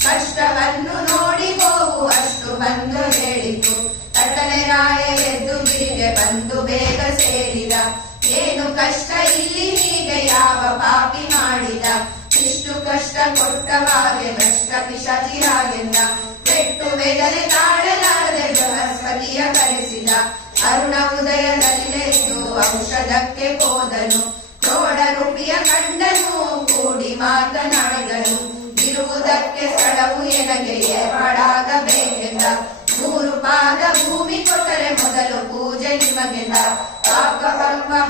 ಕಷ್ಟವನ್ನು ನೋಡಿ ಗೋವು ಅಷ್ಟು ಬಂದು ಹೇಳಿತು ತಟ್ಟನೆ ರಾಯ ಎದ್ದು ಗಿರಿಗೆ ಬಂದು ಬೇಗ ಸೇರಿದ ಏನು ಕಷ್ಟ ಇಲ್ಲಿ ಹೀಗೆ ಯಾವ ಪಾಪಿ ಮಾಡಿದ ಇಷ್ಟು ಕಷ್ಟ ಕೊಟ್ಟವಾಗೆ ಭ್ರಷ್ಟ ಪಿಶಾಚಿಯಾಗೆಂದ ಪೆಟ್ಟು ವೇದನೆ ತಾಳಲಾರದೆ ಬೃಹಸ್ಪತಿಯ ಕರೆಸಿದ ಅರುಣ ಉದಯದಲ್ಲೆದ್ದು ಔಷಧಕ್ಕೆ ಹೋದನು ಕ್ರೋಡ ರೂಪಿಯ ಕಂಡನು ಕೂಡಿ ಮಾತನಾಡಿದನು ಇರುವುದಕ್ಕೆ ಸ್ಥಳವು ಎನಗೆ ಏರ್ಪಾಡಾಗಬೇಕೆಂದ 3 ಪಾದ ಭೂಮಿ ಕೊಟ್ಟರೆ ಮೊದಲು ಪೂಜೆ ನಿಮಗೆಂದ ಪಾಪ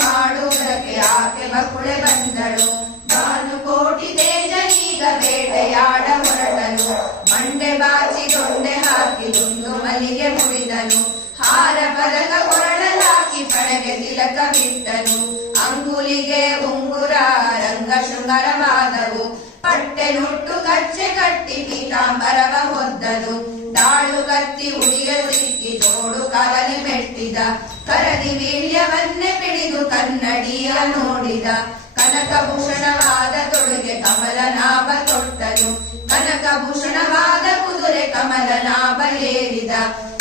ಮಾಡುವುದಕ್ಕೆ ಆಕೆ ಬಕುಳೆ ಬಂದಳು ಭಾನುಕೋಟಿ ತೇಜ ಈಗ ಬೇಟೆಯಾಡ ಹೊರಟನು ಮಂಡೆ ಬಾಚಿ ದೊಂಡೆ ಹಾಕಿ ದುಂಡು ಮಲ್ಲಿಗೆ ಮುಡಿದನು ಹಾರ ಪದಕ ಕೊರಳಲಾಕಿ ಪಡೆಗೆ ತಿಲಕ ಬಿಟ್ಟನು ಅಂಗುಲಿಗೆ ಉಂಗುರ ರಂಗ ಶೃಂಗಾರವಾದವು ಪಟ್ಟೆ ನುಟ್ಟು ಕಚ್ಚೆ ಕಟ್ಟಿ ಪೀತಾಂಬರವ ಹೊದ್ದನು ದಾಳು ಕತ್ತಿ ಉಳಿಯ ಸಿಕ್ಕಿ ಜೋಡು ಕಾಲನೆ ಮೆಟ್ಟಿದ ಕರದಿ ವೀಳ್ಯವನ್ನೇ ಪಿಡಿದು ಕನ್ನಡಿಯ ನೋಡಿದ ಕನಕಭೂಷಣವಾದ ತೊಡುಗೆ ಕಮಲನಾಭ ತೊಟ್ಟನು ಕನಕಭೂಷಣವಾದ ಕುದುರೆ ಕಮಲನಾಭ ಏರಿದ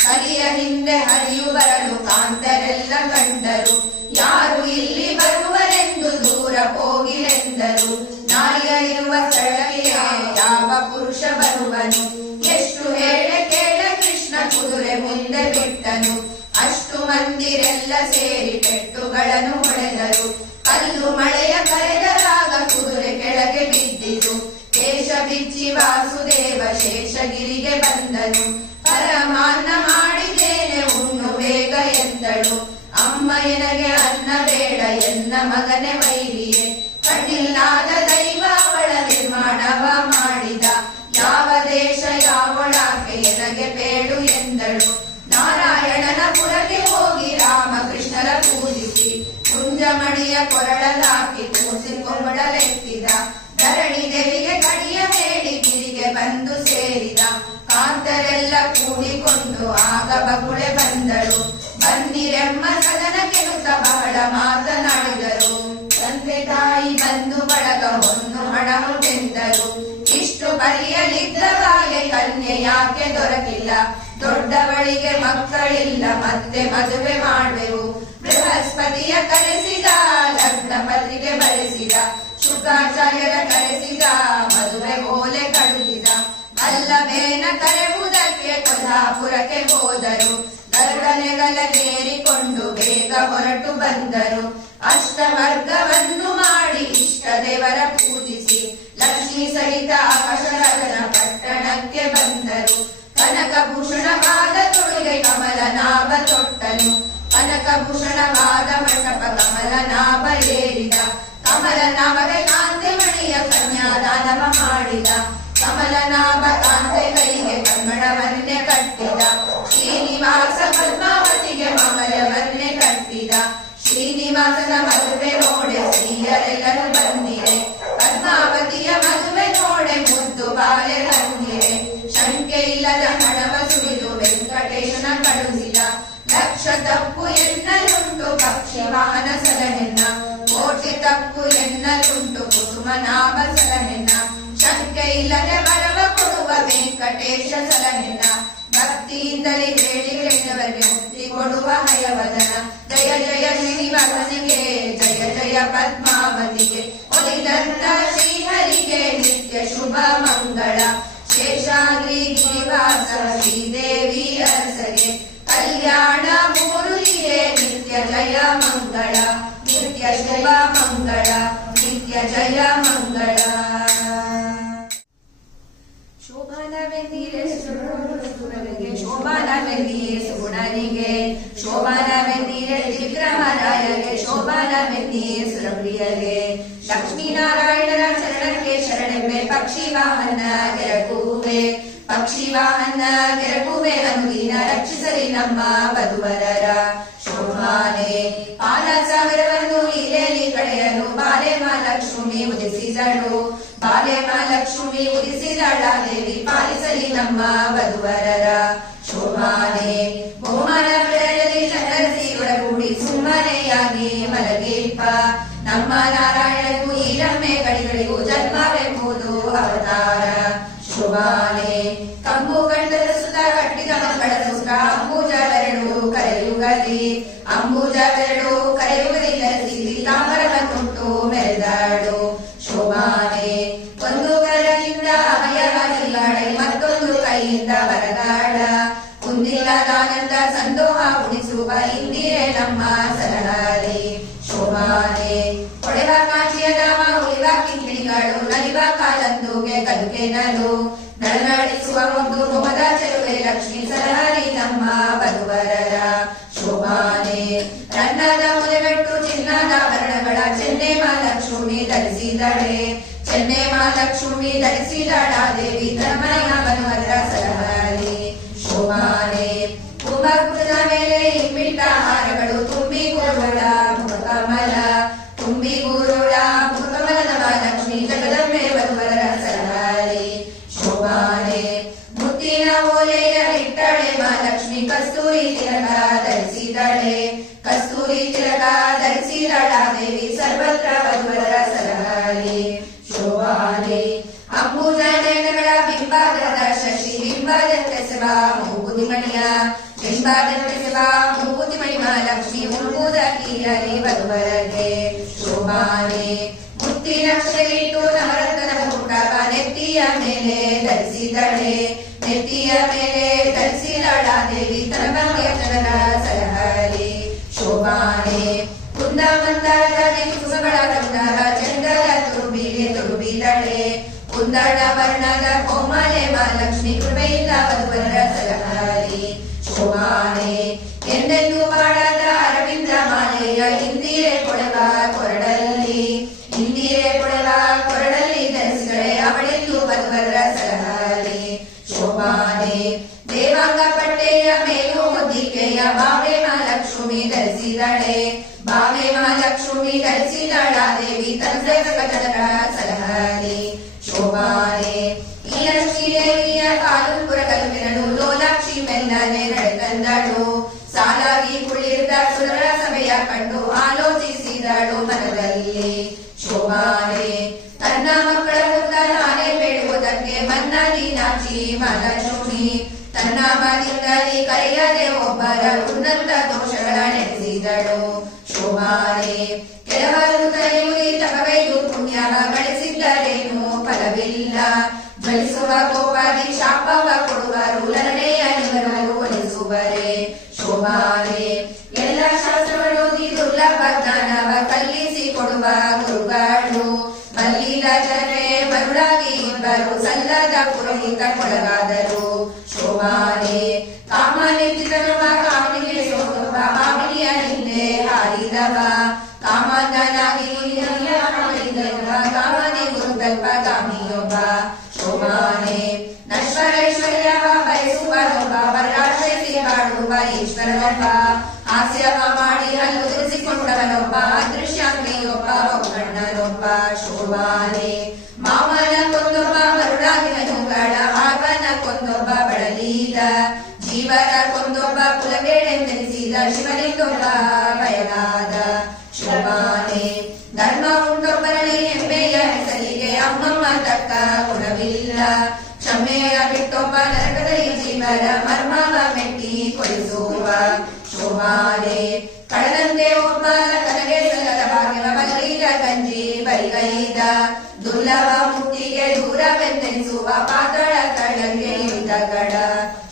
ಕಲಿಯ ಹಿಂದೆ ಹರಿಯು ಬರಲು ಕಾಂತರೆಲ್ಲ ಕಂಡರು ಯಾರು ಇಲ್ಲಿ ಬರುವರೆಂದು ದೂರ ಹೋಗಿರೆಂದರು ನಾರಿಯರಿರುವ ಸ್ಥಳಕ್ಕೆ ಯಾವ ಪುರುಷ ಬರುವನು ಎಷ್ಟು ಹೇಳೆ ಕೇಳ ಕೃಷ್ಣ ಕುದುರೆ ಮುಂದೆ ಬಿಟ್ಟನು ಅಷ್ಟು ಮಂದಿರೆಲ್ಲ ಸೇರಿ ಪೆಟ್ಟುಗಳನ್ನು ಹೊಡೆದರು ಕಲ್ಲು ಮಳೆಯ ಕರೆದರಾಗ ಕುದುರೆ ಕೆಳಗೆ ಬಿದ್ದಿತು ಕೇಶ ಬಿಚ್ಚಿ ವಾಸುದೇವ ಶೇಷಗಿರಿಗೆ ಬಂದನು ಪರಮಾನ್ನ ಮಾಡಿದ್ದೇನೆ ಉಣ್ಣು ಬೇಗ ಎಂದಳು ಅಮ್ಮ ಎನಗೆ ಅನ್ನ ಬೇಡ ಎನ್ನ ಮಗನೆ ವೈರಿಯೇ ಕಣ್ಣಿಲ್ಲಾದ ದೈವ ಅವಳ ನಿರ್ಮಾಣವ ಮಾಡಿದ ಯಾವ ದೇಶ ಯಾವಳಾಕೆ ಎನಗೆ ಬೇಡು ಎಂದಳು ನಾರಾಯಣನ ಪುರಕ್ಕೆ ಹೋಗಿ ರಾಮಕೃಷ್ಣರ ಪೂಜಿಸಿ ಕುಂಜಮಣಿಯ ಕೊರಳಲಾಕಿ ಕೂಸಿಕೊಂಬಳಲೆತ್ತಿದ ಧರಣಿ ದೇವಿಗೆ ಕಡಿಯ ಬೇಡಿ ಗಿರಿಗೆ ಬಂದು ಸೇರಿದ ಕಾಂತರೆಲ್ಲ ಕೂಡಿಕೊಂಡು ಆಗ ಬಗುಳೆ ಬಂದಳು ಬನ್ನಿರೆಮ್ಮ ಸದನಕ್ಕೆನುತ ಬಹಳ ಮಾತನಾಡಿದರು ತಂದೆ ತಾಯಿ ಬಂಧು ಬಳಗ ಹೊನ್ನು ಹಣವುದೆಂದರು ಇಷ್ಟು ಬರೆಯಲಿದ್ದವಾಗೆ ಕನ್ಯೆ ಯಾಕೆ ದೊರಕಿಲ್ಲ ದೊಡ್ಡವಳಿಗೆ ಮಕ್ಕಳಿಲ್ಲ ಮತ್ತೆ ಮದುವೆ ಮಾಡುವೆವು ಬೃಹಸ್ಪತಿಯ ಕರೆಸಿದ ಲಗ್ನ ಪತ್ರಿಕೆ ಬರೆಸಿದ ಶುಕ್ರಾಚಾರ್ಯರ ಕರೆಸಿದ ಮದುವೆ ಓಲೆ ಕಳುಹಿಸಿದ ವಲ್ಲಭೇನ ಕರೆಯುವುದಕ್ಕೆ ಕೊಲ್ಹಾಪುರಕ್ಕೆ ಹೋದರು ಗರುಡನೆಗಲೇರಿಕೊಂಡು ಬೇಗ ಹೊರಟು ಬಂದರು ಅಷ್ಟವರ್ಗವನ್ನು ಮಾಡಿ ಇಷ್ಟ ದೇವರ ಪೂಜಿಸಿ ಲಕ್ಷ್ಮೀ ಸಹಿತ ಆಕಾಶರಾಜನ ಪಟ್ಟಣಕ್ಕೆ ಬಂದರು ಕನಕಭೂಷಣವಾದ ತೊಡುಗೆ ಕಮಲನಾಭ ತೊಟ್ಟನು ಕನಕಭೂಷಣವಾದ ಮಂಟಪ ಕಮಲನಾಭ ಏರಿದ ಕಮಲನಾಭಗೆ ಕಾಂತಿಮಣಿಯ ಕನ್ಯಾದಾನವ ಮಾಡಿದ ಕಮಲನಾಭ ಕಾಂತೆ ಕೈಗೆ ಕನ್ನಡವನ್ನೇ ಕಟ್ಟಿದ ಶ್ರೀನಿವಾಸ ಪದ್ಮಾವತಿಗೆ ಮಮಲವನ್ನೇ ಕಟ್ಟಿದ ಶ್ರೀನಿವಾಸನ ಮದುವೆ ನೋಡೆ ಸ್ತ್ರೀಯರೆಲ್ಲರೂ ಬಂದಿರೆ ಪದ್ಮಾವತಿಯ ಮದುವೆ ನೋಡೆ ಮುದ್ದು ಬಾಲೆ ಬಂದಿರೆ ಶಂಕೆ ಇಲ್ಲದ ಹಣವ ಸುರಿದು ವೆಂಕಟೇಶನ ಕಳುಹಿಸಿದ ಲಕ್ಷ ತಪ್ಪು ಎನ್ನಲುಂಟು ಪಕ್ಷಿ ವಾಹನ ಸಲಹೆನ್ನ ಕೋಟಿ ತಪ್ಪು ಎನ್ನಲುಂಟು ಕುಸುಮನಾಭ ಸಲಹೆನ್ನ ಶಂಕೆ ಇಲ್ಲದೆ ಬರವ ಕೊಡುವ ವೆಂಕಟೇಶ ಸಲಹೆನ್ನ ಭಕ್ತಿಯಿಂದಲೇ ಹೇಳಿ ಹೇಳಿದವರಿಗೆ ಮುಕ್ತಿ ಕೊಡುವ ಹಯವದನ ಜಯ ಜಯ ಶ್ರೀನಿವಾಸನಿಗೆ ಜಯ ಜಯ ಪದ್ಮಾವತಿಗೆ ಒಲಿದಂತ ಶ್ರೀಹರಿಗೆ ನಿತ್ಯ ಶುಭ ಮಂಗಳ ಶೇಷಾದ್ರಿ ಗಿರಿವಾಸ ಶ್ರೀದೇವಿ ಅರಸಗೆ ಕಲ್ಯಾಣ ಮೂರುಲಿಗೆ ನಿತ್ಯ ಜಯ ಮಂಗಳ ನಿತ್ಯ ಶುಭ ಮಂಗಳ ನಿತ್ಯ ಜಯ ಮಂಗಳ ಶೋಭಾನವೆಂದಿರೆ ಸುರನಿಗೆ ಶೋಭಾನವೆಂದಿರೆ ಸುಗುಣನಿಗೆ ಶೋಭಾನವೆಂದಿರೆ ವಿಗ್ರಹರಾಯಗೆ ಶೋಭಾ ಬನ್ನವೆನ್ನಿ ಸುರಪ್ರಿಯರೇ. ಲಕ್ಷ್ಮೀನಾರಾಯಣರ ಚರಣಕ್ಕೆ ಶರಣೆಂಬೆ ಪಕ್ಷಿ ವಾಹನ ಗೆರಕುವೆ. ಪಕ್ಷಿ ವಾಹನ ಗೆರಕುವೆ ಅನುದಿನ ರಕ್ಷಿಸಲಿ ನಮ್ಮ ವಧುವರರ ಶೋಭಾನೆ. ಪಾಲ ಸಾಗರವನ್ನು ಲೀಲೆಯಲ್ಲಿ ಕಳೆಯಲು ಬಾಲೆ ಮಹಾಲಕ್ಷ್ಮಿ ಉದಿಸಿದಳು. ಬಾಲೆ ಮಹಾಲಕ್ಷ್ಮಿ ಉದಿಸಿದಳ ದೇವಿ ಪಾಲಿಸಲಿ ನಮ್ಮ ವಧುವರರ ಶೋಭಾನೆ. ಬಹುಮಾನ ಬೆಳೆಯಲಿ ಚಂದ್ರಸಿ ಒಳಗೂಡಿ ಸುಮ್ಮನೆಯಾಗಿ ಮಲಗಿಪ್ಪ. ನಮ್ಮ ನಾರಾಯಣಗೂ ಈ ರಮ್ಮೆ ಕಡಿಗಳಿಗೂ ಜನ್ಮವೆಂಬುದು ಅವತಾರ ಶೋಭಾನೆ. ಕಂಬು ಗಂಡದ ಸುತ ಕಟ್ಟಿದ ಮಕ್ಕಳ ಸುತ ಅಂಬುಜವೆರಡು ಕರೆಯುಗಲಿ. ಅಂಬುಜವೆರಡು ಕರೆಯುಗಲಿ ಧರಿಸಿ ತಾಮರವನ್ನುಟ್ಟು ಮೆರೆದಾಡು ಶೋಭಾನೆ. ಒಂದು ಕರದಿಂದ ಅಭಯವಾಗಿಲ್ಲಾಳೆ ಮತ್ತೊಂದು ಕೈಯಿಂದ ಬರದಾಡ. ಕುಂದಿಲ್ಲದಾನಂದ ಸಂದೋಹ ಉಳಿಸುವ ಇಂದಿರೆ ನಮ್ಮ ಸರಳಾರಿ ಶೋಭಾನೆ. ಹೊಳೆವ ಕಾಂಚಿಯ ಧಾಮ ಉಳಿವ ಕಿಂಕಿಣಿಗಳು ನಲಿವ ಕಾಲಂದುಗೆ ಕದುಕೆನಲು. ನಳನಳಿಸುವ ಒಂದು ಮೊಹದ ಚೆಲುವೆ ಲಕ್ಷ್ಮೀ ಸರಹರಿ ನಮ್ಮ ವಧುವರರ ಶೋಭಾನೆ. ರನ್ನದ ಮುದೆಗಟ್ಟು ಚಿನ್ನದ ಆಭರಣಗಳ ಚೆನ್ನೆ ಮಹಾಲಕ್ಷ್ಮಿ ಧರಿಸಿದಳೆ. ಚೆನ್ನೆ ಮಹಾಲಕ್ಷ್ಮಿ ಧರಿಸಿದಳ ದೇವಿ ಧರ್ಮಯ ವಧುವರರ ಸರಹರಿ ಶೋಭಾನೆ. ಕುಂಭಕುಟದ ಮೇಲೆ ಇಂಬಿಟ್ಟ ಹಾರಗಳು ತುಂಬಿ ಗುರುಳ ಮುಖಕಮಲ. ತುಂಬಿ ಗುರುಳ ಮುಖಕಮಲದ ಮಹಾಲಕ್ಷ್ಮಿ ಜಗದಂಬೆ ವಧುವರರ ಸರಹರಿ ಶೋಭಾನೆ. ಮುತ್ತಿನ ಓಲೆಯ ಇಟ್ಟಳೆ ಮಹಾಲಕ್ಷ್ಮಿ ಕಸ್ತೂರಿ ತಿಲಕ ಧರಿಸಿದಳೆ. ಕಸ್ತೂರಿ ತಿಲಕ ಧರಿಸಿದಳ ದೇವಿ ಸರ್ವತ್ರ ವಧುವರರ ಸರಹರಿ ಶೋಭಾನೆ. ಅಂಬುಜ ನಯನಗಳ ಬಿಂಬಾದ ಶಶಿ ಬಿಂಬದಂತೆ ಸೆವ ಮೂಗುತಿಮಣಿಯ. ಬಿಂಬದಂತೆ ಸೆವ ಮೂಗುತಿಮಣಿ ಮಹಾಲಕ್ಷ್ಮಿ ಮುಳುಗುದ ಕೀಯಲಿ ವಧುವರಗೆ ಶೋಭಾನೆ. ಮುತ್ತಿನ ಅಕ್ಷರಗಳಿಟ್ಟು ನವರತ್ನದ ಮುಕುಟವ ನೆತ್ತಿಯ ಮೇಲೆ ಧರಿಸಿದಳೆ. ನೆತ್ತಿಯ ಮೇಲೆ ಧರಿಸಿದಳ ದೇವಿ ತನಬಂದಿಯ ಜನರ ಸರಹರಿ ಶೋಭಾನೆ. ಕುಂದ ಮಂದಾರದಿ ಕುಸುಮಗಳ ಗಂಧರ ಚಂದದ ತುರುಬಿಗೆ ತುರುಬಿದಳೆ. ಕುಂದಣ ವರ್ಣದ ಕೋಮಲೆ ಮಹಾಲಕ್ಷ್ಮಿ ಕೃಪೆಯಿಂದ ವಧುವರರ ಸರಹರಿ ಶೋಭಾನೆ. ಎಂದೆಂದು ಮಾಡದ ಅರವಿಂದ ಮಾಲೆಯ ಇಂದಿರೆ ಕೊಡವ ಕೊರಡಲ್ಲಿ. ಇಂದಿರೆ ಕೊಡವ ಕೊರಡಲ್ಲಿ ಧರಿಸಿದಳೆ ಅವಳೆಂದು ವಧುವರರ ಸರಹರಿ ಶೋಭಾನೆ. ದೇವಾಂಗ ಪಟ್ಟೆಯ ಮೇಲು ಮುದ್ದಿಕೆಯ ಬಾವೆ ಮಹಾಲಕ್ಷ್ಮಿ ಧರಿಸಿದಳೆ. ಬಾವೆ ಮಹಾಲಕ್ಷ್ಮಿ ಧರಿಸಿದಳ ದೇವಿ ತಂದೆ ಜನರ ಸರಹರಿ ಶೋಭಾನೆ. ಈ ಲಕ್ಷ್ಮೀ ದೇವಿಯ ಕಾಲುಪುರ ಕಲ್ಪಿನಳು ಲೋಲಾಕ್ಷಿ ಮೆಲ್ಲನೆ ನಡೆತಂದಳು. ಸಾಲಾಗಿ ಕುಳಿರ್ದ ಸುರರ ಸಭೆಯ ಕಂಡು ಆಲೋಚಿಸಿದಳು ಮನದಲ್ಲಿ ಶೋಭಾನೆ. ತನ್ನ ಮಕ್ಕಳ ಮುಂದ ನಾನೇ ಬೇಡುವುದಕ್ಕೆ ಮನ್ನದಿ ನಾಚಿ ಮಹಾಲಕ್ಷ್ಮಿ. ತನ್ನ ಮನೆಯಲ್ಲಿ ಕರೆಯದೆ ಒಬ್ಬರ ಉನ್ನತ ದೋಷಗಳ ನೆನೆಸಿದಳು ಶೋಭಾನೆ. ಕೆಲವರು ತಲೆಯುರಿ ತಪಗೈದು ಪುಣ್ಯವ ಗಳಿಸಿದ್ದರೇನು ಫಲವಿಲ್ಲ. ಜ್ವಲಿಸುವ ಕೋಪಾದಿ ಶಾಪವ ಕೊಡುವರು ಲರಣೆಯ ನಿವರು ಒಲಿಸುವರೆ ಶೋಭಾನೆ. ಎಲ್ಲ ಶಾಸ್ತ್ರಗಳು ದುರ್ಲಭ ಜ್ಞಾನವ ಕಲ್ಲಿಸಿ ಕೊಡುವ ಗುರುಗಳು. ಮಲ್ಲಿದ ಜನರೇ ಮರುಳಾಗಿ ಇಬ್ಬರು ಸಲ್ಲದ ಪುರೋಹಿತ ಕೊಳಗಾದರು ಶೋಭಾನೆ. ಕಾಮನೆತ್ತಿದವ ಕಾಮನಿಗೆ ಸೋತವ ಕಾಮಿನಿಯ ಹಿಂದೆ ಹಾರಿದವ. ಕಾಮಂದನಾಗಿ ಕಾಮನಿ ಗುರುದಲ್ಪ ಕಾಮಿಯೊಬ್ಬ ಶೋಭಾನೆ. ನಶ್ವರೈಶ್ವರ್ಯವ ಬಯಸುವನೊಬ್ಬ ವರಾಶ್ರಯಿಸಿ ಬಾಳುವ ಈಶ್ವರನೊಬ್ಬ. ಹಾಸ್ಯವ ಮಾಡಿ ಹಲ್ಲು ತಿರಿಸಿಕೊಂಡವನೊಬ್ಬ ಅದೃಶ್ಯಾಂಗಿಯೊಬ್ಬ ಬಹುಗಣ್ಣನೊಬ್ಬ ಶೋಭಾನೆ. ಮಾವನ ಕೊಂದೊಬ್ಬ ಮರುಳಾಗಿನ ನುಂಗಳ ಆವನ ಕೊಂದೊಬ್ಬ ಬಳಲೀದ. ಜೀವರ ಕೊಂದೊಬ್ಬ ಕುಲಬೇಡೆಂದೆನಿಸಿದ ಶಿವನಿಂದೊಬ್ಬ ಬಯಲಾದ ಶೋಭಾನೆ. ಧರ್ಮ ಉಂಟೊಬ್ಬರಲ್ಲಿ ಹೆಮ್ಮೆಯ ಹೆಸರಿಗೆ ಅಮ್ಮಮ್ಮ ತಕ್ಕ ಗುಣವಿಲ್ಲ. ಕ್ಷಮೆಯ ಬಿಟ್ಟೊಬ್ಬ ನರಕದಲ್ಲಿ ಜೀವರ ಮರ್ಮವ ಮೆಟ್ಟಿ ಕೊಡಿಸುವ ಶೋಭಾನೆ. ಕಳದಂತೆ ಒಬ್ಬ ಕನಗೆ ಸಲ್ಲದ ಭಾಗ್ಯವ ಬಗಲಿಗ ಗಂಜಿ ಬರಿಗೈದ. ದುರ್ಲಭ ಮುಕ್ತಿಗೆ ದೂರವೆಂದೆನಿಸುವ ಪಾತಳ ತಳಗೆ ಇಳಿದ ಗಡ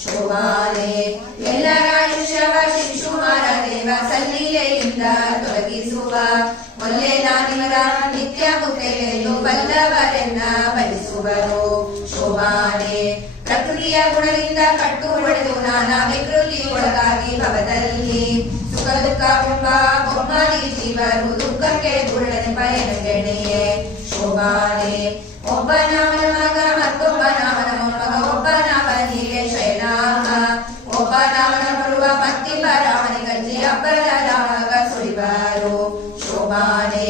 ಶೋಭಾನೆ. ಎಲ್ಲರ ಆಯುಷ್ಯವ ಶಿಶುಮಾರ ದೇವ ಸಲ್ಲಿಗೆಯಿಂದ ತೊಲಗಿಸುವ. ಒಲ್ಲೆ ನಾನಿವರ ನಿತ್ಯ ಮುಕ್ತೆಯನ್ನು ಬಲ್ಲವರೆನ್ನ ಬಲಿಸುವರು ಶೋಭಾನೆ. ಪ್ರಕೃತಿಯ ಗುಣದಿಂದ ಕಟ್ಟು ಹೊಡೆದು ನಾನಾ ವಿಕೃತಿ ಒಳಗಾಗಿ ಭವದಲ್ಲಿ. ಸುಖ ದುಃಖವೆಂಬ ಬೊಮ್ಮಾದಿ ಜೀವರು ದುಃಖಕ್ಕೆ ದೂರನೆ ಪಯಣಗೆಣೆಯೇ ಶೋಭಾನೆ. ಒಬ್ಬನವನ ಮಗ ಮತ್ತೊಬ್ಬನವನ ಮೊಮ್ಮಗ ಒಬ್ಬನವನಿಗೆ ಶಯನಾಹ ಒಬ್ಬನವನ ಬರುವ ಮತ್ತಿಬ್ಬರವನಿ ಗಂಜಿ ಅಬ್ಬರದಾಗ ಸುಳಿಬಾರು ಶೋಭಾನೆ.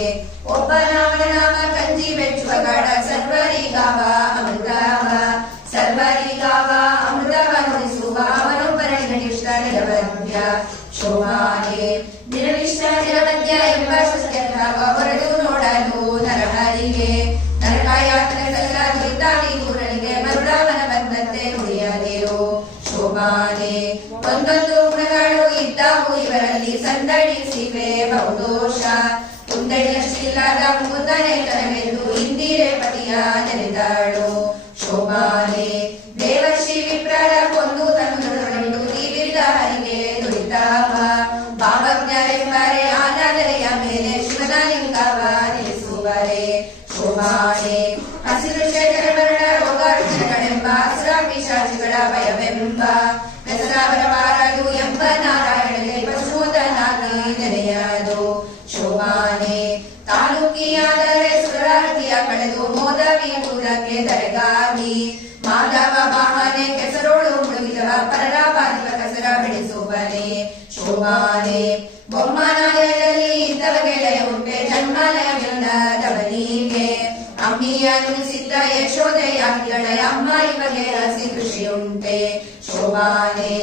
ಒಬ್ಬನವನ ನಾಮ ಕಂಜಿ ಬೆಚ್ಚುವ ಗಡ ಸರ್ವರಿಗಾವ ಅಮೃತವ ಸರ್ವರಿಗಾವ ಅಮೃತವ ನುಡಿಸುವ ಅವನೊಬ್ಬರನಿಗೆ ನಿಷ್ಠ ನಿರವಧ್ಯ ಶೋಭಾನೆ. ನಿರವಿಷ್ಟ ನಿರವಧ್ಯ ಎಂಬ ಸತ್ಯಭಾವ ಹೊರಡು ನೋಡಲು ನರಹರಿಗೆ ನರಕಾಯಾತನೆಲ್ಲ ದುರಿತಾಗಿ ದೂರನಿಗೆ ಮರುಳವನ ಬಂದಂತೆ ನುಡಿಯದಿರು ಶೋಭಾನೆ. ಒಂದೊಂದು ಗುಣಗಳು ಇದ್ದಾವು ಇವರಲ್ಲಿ ಸಂದಡಿಸಿವೆ ಬಹುದೋಷ ಕುಂದಡಿಯಷ್ಟಿಲ್ಲದ ಮೂತನೆ ತನವೆಂದು ಇಂದಿರೆ ಪತಿಯ ನೆನೆದಾಳು ಶೋಭಾನೆ. ದೇವಶ್ರೀ ವಿಪ್ರರ ಕೊಂದು ತನ್ನೊಡನೆಂದು ತೀವಿದ್ದ ಹರಿಗೆ ದುರಿತಾವ ಭಾವಜ್ಞರೆಂಬರೆ ಆನಾದರೆಯ ಮೇಲೆ ಶಿವನ ಲಿಂಗವ ನಿಲ್ಲಿಸುವರೆ ಶೋಭಾನೆ. ಹಸಿರು ಶೇಖರ ಮರಣ ರೋಗ ರುಚಿಗಳೆಂಬ ಅಸುರ ಪಿಶಾಚಿಗಳ ಭಯವೆಂಬ ದಸರಾವರ ಬಾರದು ಎಂಬ ನಾರಾಯಣಗೆ ಪಶುಧನಾಗಿ ನೆನೆಯದು ಶೋಭಾನೆ. ತಾಲೂಕಿಯಾದರೆ ಸುರರಾತಿಯ ಕಳೆದು ಮೋದವಿಯುವುದಕ್ಕೆ ದರೆಗಾಗಿ ಮಾಧವ ವಾಹನೆ ಕೆಸರೋಳು ಮುಳುಗಿದವ ಪರರ ಪಾದಿವ ಕಸರ ಬಿಡಿಸುವನೆ ಶೋಭಾನೆ. ಬೊಮ್ಮನಾಲಯದಲ್ಲಿ ಇದ್ದವ ಗೆಳೆಯ ಉಂಟೆ ಜನ್ಮಾಲಯವಿಲ್ಲದವನಿಗೆ ಅಮ್ಮಿಯ ನುಡಿಸಿದ್ದ ಯಶೋದೆಯಾಗಿಗಳ ಅಮ್ಮ ಇವಗೆ ಹಸಿ ಕೃಷಿಯುಂಟೆ ಶೋಭಾನೆ.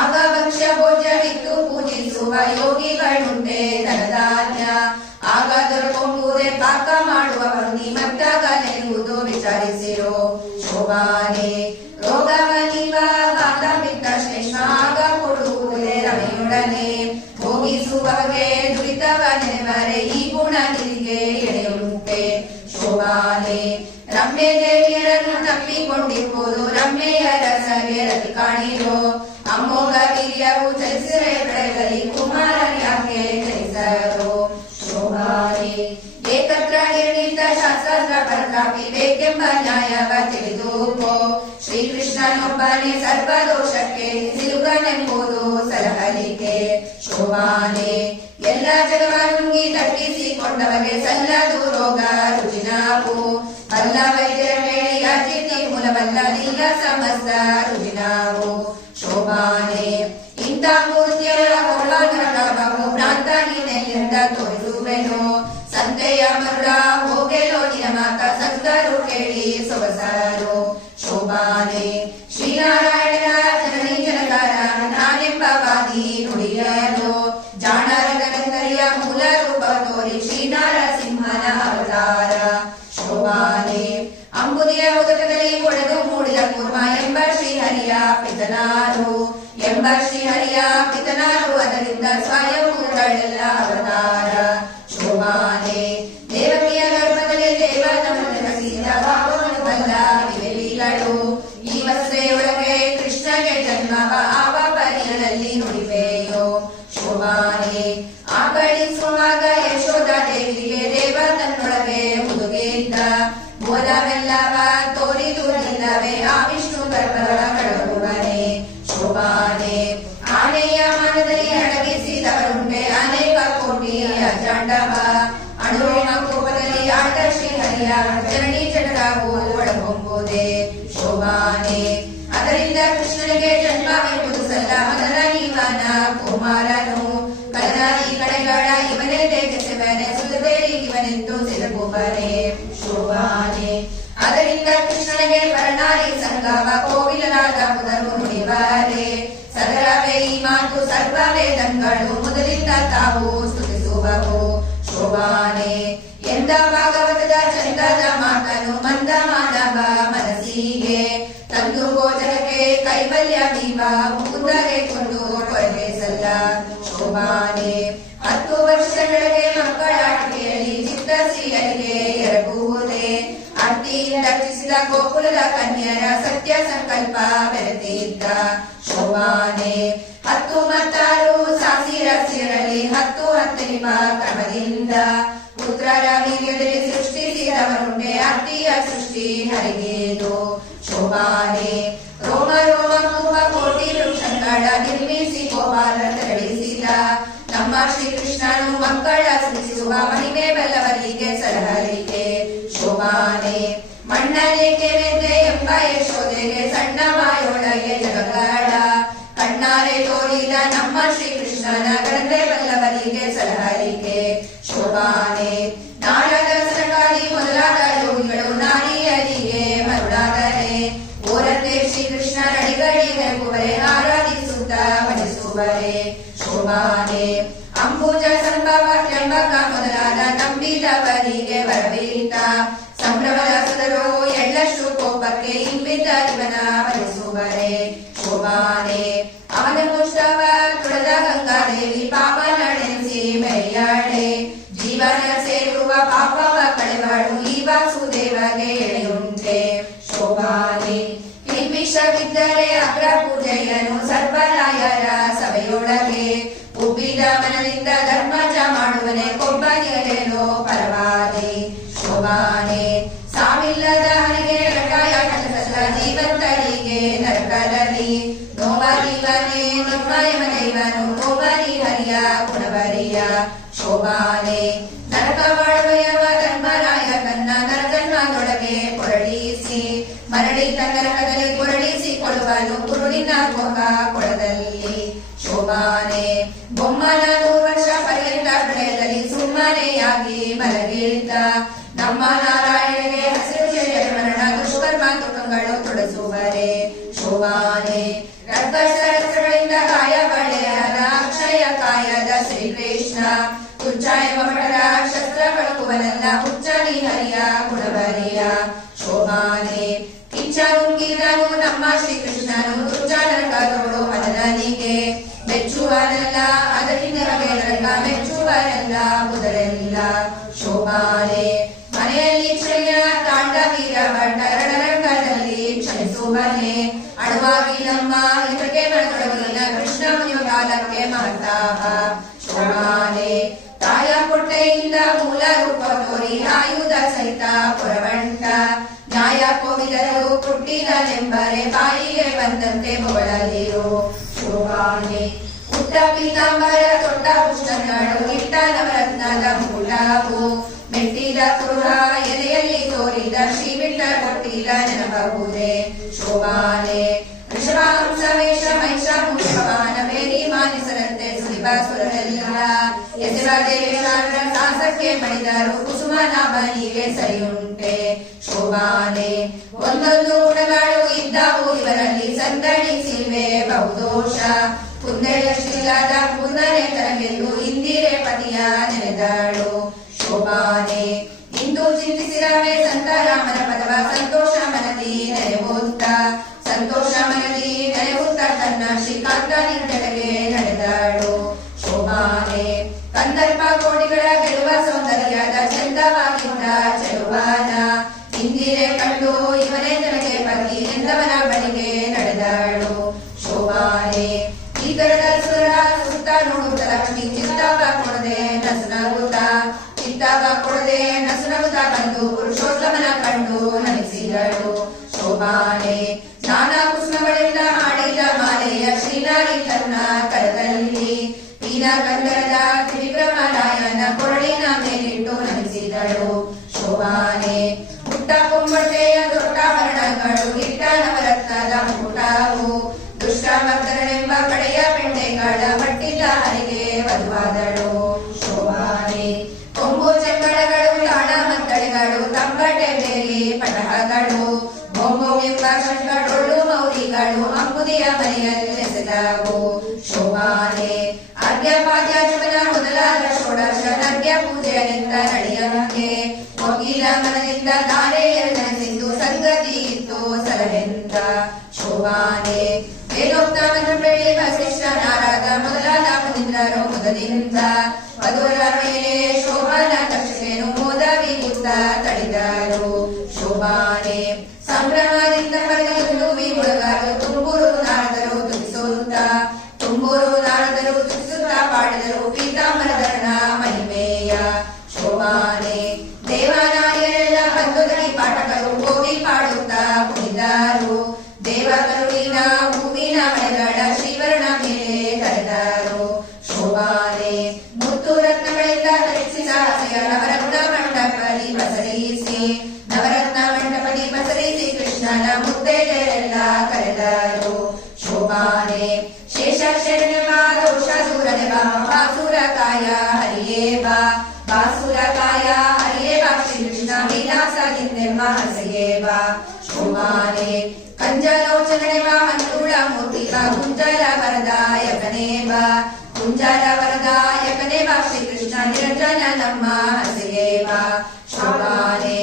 ಆಗ ಭಕ್ಷ್ಯ ಭೋಜ್ಯವಿತ್ತು ಪೂಜಿಸುವ ಯೋಗಿಗಳುಂಟೆ ಧನಧಾನ್ಯ ಆಗ ದೊರಕೊಂಬುದೇ ಪಾಕ ಮಾಡುವವರು ನಿಮತ್ತಾಗ ನೆನೆಯುವುದು ವಿಚಾರಿಸಿರೋ ಶೋಭಾನೆ. ರೋಗವನಿವ ಪಾತ ಬಿಟ್ಟ ಶ್ರೇಷ್ಠ ಆಗ ಕೊಡುವುದೇ ರಮೆಯೊಡನೆ ಭೋಗಿಸುವವಗೆ ದುರಿತವ ನೆನೆವರೆ ಈ ಗುಣ ನಿರಿಗೆ ಎಳೆಯುಂಟೆ ಶೋಭಾನೆ. ರಮ್ಯ ದೇವಿಯರನ್ನು ನಂಬಿಕೊಂಡಿರುವುದು ರಮ್ಮೆಯ ರಸಗೆ ರತಿ ಕಾಣಿರೋ ಅಮ್ಮೋಗ ವೀರ್ಯವು ಚಲಿಸಿರೆ ಬೆಳೆಗಲಿ ಕುಮಾರನ್ಯಾಕೆ ಚಲಿಸರು ಶೋಭಾನೆ. ಏಕತ್ರ ನಿರ್ಣೀತ ಶಾಸ್ತ್ರ ಪರಕಾಪಿ ಬೇಕೆಂಬ ನ್ಯಾಯವ ತಿಳಿದುಕೋ ಶ್ರೀಕೃಷ್ಣನೊಬ್ಬನೇ ಸರ್ವದೋಷಕ್ಕೆ ಸಿಲುಕನೆಂಬುದು ಸಲಹಲಿಕೆ ಶೋಭಾನೆ. ಎಲ್ಲ ಜಗವನ್ನುಂಗಿ ತಟ್ಟಿಸಿಕೊಂಡವಗೆ ಸಲ್ಲದು ರೋಗ ರುಜಿನಾವು ಅಲ್ಲ ವೈದ್ಯರ ಹೇಳಿ ಅತಿಥಿ ಮೂಲವಲ್ಲದಿಲ್ಲ ಸಮಸ್ತ ರುಜಿನಾವು ಶೋಭಾನೆ. ಇಂಥ ಮೂರ್ತಿಯರ ಗೋಳಾನರಕವು ಭ್ರಾಂತ ನೀನೆಲ್ಲಿಂದ ತೋರಿಸುವೆನು ಸಂತೆಯ ಮರುಳ ಹೋಗೆಲೋ ನಿನ ಮಾತ ಸಂತರು ಕೇಳಿ ಸೊಗಸಾರು ಶೋಭಾನೆ. ಶ್ರೀನಾರಾಯಣನ ಜನನಿ ಜನಕಾರ ನಾನೆಂಬ ವಾದಿ ನುಡಿಯಲು ಜಾಣರಗನಂದರಿಯ ಮೂಲ ರೂಪ ತೋರಿ ಶ್ರೀನಾರಸಿಂಹನ ಅವತಾರ ಶೋಭಾನೆ. ಅಂಬುದಿಯ ಉದಕದಲ್ಲಿ ಒಡೆದು ಮೂಡಿದ ಕೂರ್ಮ ಎಂಬ ಶ್ರೀಹರಿಯ ಪಿತನಾರು ಎಂಬ ಶ್ರೀಹರಿಯ ಪಿತನಾರು ಅದರಿಂದ ಸ್ವಯಂಭೂಗಳೆಲ್ಲ ಅವತಾರ ಶೋಭಾನೆ. ದೇವಕಿಯ ಗರ್ಭದಲ್ಲಿ ದೇವನವನ್ನು ಹಸಿದ ಭಾವವನ್ನು ಬಲ್ಲ ವಿವೇಲಿಗಳು ಈ ವಸ್ತೆಯೊಳಗೆ ಕೃಷ್ಣಗೆ ಜನ್ಮವ ಆವ ಪರಿಯಲ್ಲಿ ನುಡಿವೆಯೋ ಶೋಭಾನೆ. ಆಕಳಿಸುವಾಗ ಯಶೋಧ ದೇವಿಗೆ ದೇವ ತನ್ನೊಳಗೆ ಹುದುಗಿದ್ದ ಮೂಲವೆಲ್ಲವ ತೋರಿದು ನಿಲ್ಲವೇ ಆ ವಿಷ್ಣು ಗರ್ಭಗಳ ಕಳಗುವನೆ ಶೋಭಾನೆ. ಆನೆಯ ಮನದಲ್ಲಿ ಅಡಗಿಸಿದವರುಂಟೆ ಅನೇಕ ಕೋಟಿ ಅಜಾಂಡವ ಅಣುವಿನ ಕೋಪದಲ್ಲಿ ಆಟ ಶ್ರೀಹರಿಯ ಜನನಿ ಜನರಾವು ಒಳಗೊಂಬುದೇ ಶೋಭಾನೆ. ಅದರಿಂದ ಕೃಷ್ಣನಿಗೆ ಜನ್ಮವೆಂಬುದು ಸಲ್ಲ ಮದನ ಇವನ ಕುಮಾರನು ಕಲನಾದಿ ಕಡೆಗಳ ಇವನೇ ದೇವಸೆವನೆ ಸುಧದೇವಿ ಇವನೆಂದು ಸಿಲುಕುವನೆ ಶೋಭಾನೆ. ಅದರಿಂದ ಕೃಷ್ಣನಿಗೆ ಪರನಾರಿ ಸಂಗವ ಕೋವಿಲನಾದ ಮುದರು ನುಡಿವರೆ ಸದರವೇ ಈ ಮಾತು ಸರ್ವ ವೇದಗಳು ಮೊದಲಿಂದ ತಾವು ಸ್ತುತಿಸುವವು ಶೋಭಾನೆ. ಎಂದ ಭಾಗವತದ ಚಂದದ ಮಾತನು ಮಂದ ಮಾನವ ಮನಸ್ಸಿಗೆ ತಂದು ಗೋಚರಕ್ಕೆ ಕೈವಲ್ಯ ಭೀಮ ಮುಕುಂದಗೆ ಕೊಂಡು ಕೊರಗೆ ಸಲ್ಲ ಶೋಭಾನೆ. 10 ವರ್ಷಗಳಿಗೆ ಮಕ್ಕಳ ಆಟಿಕೆಯಲ್ಲಿ ಚಿತ್ತಶ್ರೀಯರಿಗೆ ಎರಗುವುದೇ ಅತ್ತಿಯಿಂದ ರಚಿಸಿದ ಗೋಕುಲದ ಕನ್ಯರ ಸತ್ಯ ಸಂಕಲ್ಪ ಬೆರೆತಿದ್ದ ಶೋಭಾನೆ. 10 ಮತ್ತಾರು ಸಾಸಿರಸಿರಲಿ 10 ಹತ್ತನಿಪ ಕ್ರಮದಿಂದ ಪುತ್ರರ ವೀರ್ಯದಲ್ಲಿ ಸೃಷ್ಟಿಸಿದವರುಂಟೆ ಅತ್ತಿಯ ಸೃಷ್ಟಿ ಹರಿಗೇದು ಶೋಭಾನೆ. ರೋಮ ರೋಮ ಕೂಪ ಕೋಟಿ ವೃಕ್ಷಗಳ ನಿರ್ಮಿಸಿ ಗೋಪಾಲ ತರಳಿಸಿದ ನಮ್ಮ ಶ್ರೀಕೃಷ್ಣನು ಮಕ್ಕಳ ಸೃಜಿಸುವ ಮಹಿಮೆ ಬಲ್ಲವರಿಗೆ ಸಲಹಲಿಕೆ ಶೋಭಾನೆ. ಮಣ್ಣನೇಕೆ ಮೆದ್ದೆ ಎಂಬ ಯಶೋದೆಗೆ ಸಣ್ಣ ಬಾಯೊಳಗೆ ಜಗಗಳ ಕಣ್ಣಾರೆ ತೋರಿದ ನಮ್ಮ ಶ್ರೀಕೃಷ್ಣನ ಗಣತೆ ಬಲ್ಲವರಿಗೆ ಸಲಹಲಿಕೆ ಶೋಭಾನೆ. ನಾಡದ ಸರಕಾರಿ ಮೊದಲಾದ ಯೋಗಿಗಳು ನಾರಿಯರಿಗೆ ಮರುಳಾದರೆ ಓರತೆ ಶ್ರೀಕೃಷ್ಣ ನಡಿಗಡಿ ನೆರಪುವರೆ ಆರಾಧಿಸುತ್ತ ಭಜಿಸುವರೆ ಶೋಭಾನೆ. ಅಂಬುಜ ಸಂಭವ ತ್ರ್ಯಂಬಕ ಮೊದಲಾದ ನಂಬಿದವರಿಗೆ ವರವೀತ ಸಂಭ್ರಮದ ಸದರೋ ಎಳ್ಳಷ್ಟು ಕೋಪಕ್ಕೆ ಇಂಬಿದ್ದ ಇವನ ಭಜಿಸುವರೆ ಶೋಭಾನೆ. ಅವನ ಪುಷ್ಟವ ತುಳದ ಗಂಗಾದೇವಿ ಪಾವನಡೆಸಿ ಮೆರೆಯಾಡೆ ಜೀವನ ಸೇರುವ ಪಾಪವ ಕಳೆವಾಡು ಈ ವಾಸುದೇವಗೆ ಎಳೆಯುಂಟೆ ಶೋಭಾನೆ. ಬಿದ್ದರೆ ಅಗ್ರ ಪೂಜೆಯನ್ನು ಸರ್ವರಾಯರ ಸಭೆಯೊಳಗೆ ಉಬ್ಬಿದ ಮನದಿಂದ ಧರ್ಮಜ ಮಾಡುವನೆ ಕೊಬ್ಬನಿಯಲೇನೋ ಪರವಾದೆ ಶೋಭಾನೆ. ಸಾವಿಲ್ಲದ ಹಣೆಗೆ ಕಟಾಯ ಕಟಕ ಜೀವಂತರಿಗೆ ನರಕದಲ್ಲಿ ನೋವರಿವನೇ ನಿರ್ಮಯಮನೆಯವನು ಕೋಬರಿ ಹರಿಯ ಗುಣವರಿಯ ಶೋಭಾನೆ. ನರಕ ಮಾಡುವಯವ ಧರ್ಮರಾಯ ಕನ್ನ ನರಜನ್ಮದೊಳಗೆ ಕೊರಳಿಸಿ ಮರಳಿತ ನರಕದಲ್ಲಿ ಕೊರಳಿಸಿಕೊಳ್ಳುವನು ಕುರುಳಿನ ಕೊಹ ಕೊಳದಲ್ಲಿ ಶೋಭಾನೆ. ಬೊಮ್ಮನ 100 ವರ್ಷ ಪರ್ಯಂತ ಪ್ರಳಯದಲ್ಲಿ ಸುಮ್ಮನೆಯಾಗಿ ಮಲಗಿದ್ದ ನಮ್ಮ ನಾರಾಯಣಗೆ ಹಸಿರು ಮರಣ ದುಷ್ಕರ್ಮ ದುಃಖಗಳು ತೊಡಸುವರೆ ಶೋಭಾನೆ. ರಕ್ತಶಸ್ತ್ರಗಳಿಂದ ಗಾಯಬಳೆಯಾದ ಅಕ್ಷಯ ಕಾಯದ ಶ್ರೀಕೃಷ್ಣ ಹುಚ್ಚಾಯ ಮಠದ ಶಸ್ತ್ರ ಬಳಕುವನಲ್ಲ ಹುಚ್ಚನಿ ಹರಿಯ ಗುಣವರಿಯ ಶೋಭಾನೆ. ಕಿಚ್ಚ ನುಂಗಿದನು ನಮ್ಮ ಶ್ರೀಕೃಷ್ಣನು ದುರ್ಜ ನರಕದೋಡು ಮನನಿಗೆ ಮೆಚ್ಚುವನಲ್ಲ ಅದರಿಂದ ನರಕ ಮೆಚ್ಚುವರಲ್ಲ ಮುದರೆಲ್ಲ ಶೋಭಾನೆ. ಮನೆಯಲ್ಲಿ ಕ್ಷಯ ತಾಂಡ ವೀರ ಭಟ್ಟರಡರಂಗದಲ್ಲಿ ಕ್ಷಣಿಸುವನೆ ಅಣುವಾಗಿ ನಮ್ಮ ಇದಕ್ಕೆ ಮನದೊಡಗಿನ ಕೃಷ್ಣ ಮುನಿಯ ಕಾಲಕ್ಕೆ ಮಾತಾಹ ಶೋಭಾನೆ. ತಾಯ ಕೊಟ್ಟೆಯಿಂದ ಮೂಲ ರೂಪ ತೋರಿ ಆಯುಧ ಸಹಿತ ಪುರವಂಟ ನ್ಯಾಯ ಕೋವಿದರು ಹುಟ್ಟಿದನೆಂಬರೆ ಬಾಯಿಗೆ ಬಂದಂತೆ ಹೊಗಳಲಿರು ಶೋಭಾನೆ. ಪುಟ್ಟ ಪೀತಾಂಬರ ತೊಟ್ಟ ಪುಷ್ಟಗಳು ಇಟ್ಟ ನವರತ್ನದ ಮುಗುಳವು ಮೆಟ್ಟಿದ ಕುರುಹ ಎದೆಯಲ್ಲಿ ತೋರಿದ ಶ್ರೀವಿಟ್ಟ ಕೊಟ್ಟಿದ ನೆನಪಬಹುದೇ ಶೋಭಾನೆ. ಋಷಭಾಂಸ ವೇಷ ಮಹಿಷ ಮುಷಭಾನ ಮೇರಿ ಮಾನಿಸರಂತೆ ಸುಲಿಭ ಸುರರೆಲ್ಲ ಎಸೆವ ದೇವೇಶ್ವರ ಸಾಸಕ್ಕೆ ಮಣಿದರು ಕುಸುಮನಾಭನಿಗೆ ಸರಿಯುಂಟೆ ಶೋಭಾನೆ. ಒಂದೊಂದು ಗುಣಗಳು ಇದ್ದವು ಇವರಲ್ಲಿ ಸಂದಣಿಸಿವೆ ಬಹುದೋಷ ಕುಂದೆಯಷ್ಟಿಲ್ಲದ ಕುಂದನೆ ತರಗೆಂದು ಇಂದಿರೆ ಪತಿಯ ನೆನೆದಳು ಶೋಭಾನೆ. ಇಂದು ಚಿಂತಿಸಿರವೇ ಸಂತರಾಮನ ಪದವ ಸಂತೋಷ ಮನದಿ ನೆನೆವುತ್ತ ಸಂತೋಷ ಮನದಿ ನೆನೆವುತ್ತ ತನ್ನ ಶ್ರೀಕಾಂತ ನಿಂದೆಡೆಗೆ ನಡೆದಳು ಶೋಭಾನೆ. ಕಂದರ್ಪ ಕೋಡಿಗಳ ಗೆಲುವ ಸೌಂದರ್ಯದ ಚಂದವಾಗಿದ್ದ ಚೆಲುವನ ಇಂದಿರೆ ಕಂಡು ಇವನೇ ತನಗೆ ಪತಿ ಎಂದವನ ಬಳಿಗೆ ನಡೆದಳು ಶೋಭಾನೆ. ಈ ಕಡದ ಸುರ ಸುತ್ತ ನೋಡುತ್ತ ಲಕ್ಷ್ಮಿ ಚಿತ್ತವ ಕೊಡದೆ ನಸುನಗುತ್ತ ಚಿತ್ತವ ಕೊಡದೆ ನಸುನಗುತ್ತ ಬಂದು ಪುರುಷೋತ್ತಮನ ಕಂಡು ನಮಿಸಿದಳು ಶೋಭಾನೆ. ನಾನಾ ಕುಸುಮಗಳಿಂದ ಮಾಡಿದ ಮಾಲೆಯ ಶ್ರೀನಾರಿ ತನ್ನ ಕರದಲ್ಲಿ ಪೀನ ಕಂದರದ ತ್ರಿವಿಕ್ರಮರಾಯನ ಕೊರಳಿನ ಮೇಲಿಟ್ಟು ನಮಿಸಿದಳು ಶೋಭಾನೆ. ಪುಟ್ಟ ಕೊಂಬಟ್ಟೆಯ ದೊಡ್ಡಾಭರಣಗಳು ಇಟ್ಟ ನವರತ್ನದ ಮುಕುಟವು ದುಷ್ಟ ಭಕ್ತರೆಂಬ ಕಡೆಯ ಪೆಂಡೆಗಳ ಮಟ್ಟಿದ ಹರಿಗೆ ವಧುವಾದಳು ಶೋಭಾನೆ. ಕೊಂಬು ಚೆಂಬಳಗಳು ತಾಣ ಮತ್ತಳೆಗಳು ತಂಬಟೆ ಬೇರಿ ಪಟಹಗಳು ಎಂಬ ಶಂಕಡೊಳ್ಳು ಮೌರಿಗಳು ಅಂಬುದಿಯ ಮನೆಯಲ್ಲೆಸೆದವು ಶೋಭಾನೆ. ಅರ್ಘ್ಯಪಾದ್ಯ ಜಪನ ಮೊದಲಾದ ಷೋಡಶ ನರ್ಘ್ಯ ಪೂಜೆಯರಿಂದ ನಡೆಯಂಗೆ ಒಗ್ಗಿದ ಮನದಿಂದ ದಾರೆಯಲ್ಲಿ ನೆನೆಸಿದ್ದು ಸಂಗತಿ ಇತ್ತು ಸಲಹೆಂತ ಶೋಭಾನೆ. ವೇದೋಕ್ತ ಮಂತ್ರಪೇಳಿ ವಸಿಷ್ಠ ನಾರದ ಮೊದಲಾದ ಮುನಿಂದ್ರರು ಮೊದಲಿಂದ ವಧುವರ ಮೇಲೆ ಶೋಭಾನ ಕಕ್ಷೆಯನ್ನು ಮೋದವಿಗುತ್ತ ತಡೆದರು ಶೋಭಾನೆ. ಸಂಭ್ರಮದಿಂದ ಬರೆದು ಮುಳುಗರು ತುಂಬೂರು ನಾರದರು ತುಗಿಸುತ್ತ ತುಂಬೂರು ನಾರದರು ತುಗಿಸುತ್ತ ಪಾಡಿದರು ಪೀತಾಂಬರಧರಣ ಮಹಿಮೆಯ ಶೋಭಾನೆ. ದೇವನಾರಿಯರೆಲ್ಲ ಬಂಧುಗಳಿ ಪಾಠಕರು ಗೋವಿ ಪಾಡುತ್ತಾ ಕುಣಿದರು ದೇವಕರುವಿನ ಹೂವಿನ ಮಳೆಗಳ ಶ್ರೀವರ್ಣ ಮೇಲೆ ಕರೆದರು ಶೋಭಾನೆ. ಶೋಭಾನೆ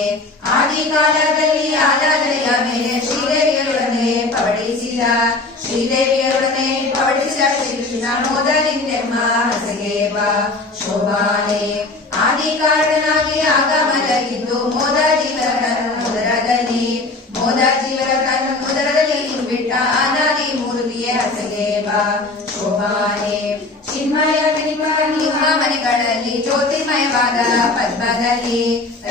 ಆದಿಕಾಲದಲ್ಲಿ ಆರಾಧನೆಯ ಮೇಲೆ ಶ್ರೀದೇವಿಯರೊಡನೆ ಪವಡಿಸಿದ ಶ್ರೀಕೃಷ್ಣ ಮೋದರಿಂದೆಮ್ಮ ಹಸಗೇವ ಶೋಭಾನೆ ಆದಿಕಾರಣನಾಗಿ ಆಗಮನಗಿದ್ದು ಮೋದ ಜೀವರ ಮುದರದಲ್ಲಿ ಬಿಟ್ಟ ಅನಾದಿ ಮೂರ್ತಿಯೇ ಹಸಗೇವ ಶೋಭಾನೆ ಚಿನ್ಮಯ ನಿಮ್ಮ ಮನೆಗಳಲ್ಲಿ ಜ್ಯೋತಿರ್ಮಯವಾದ ಪದ್ಮದಲ್ಲಿ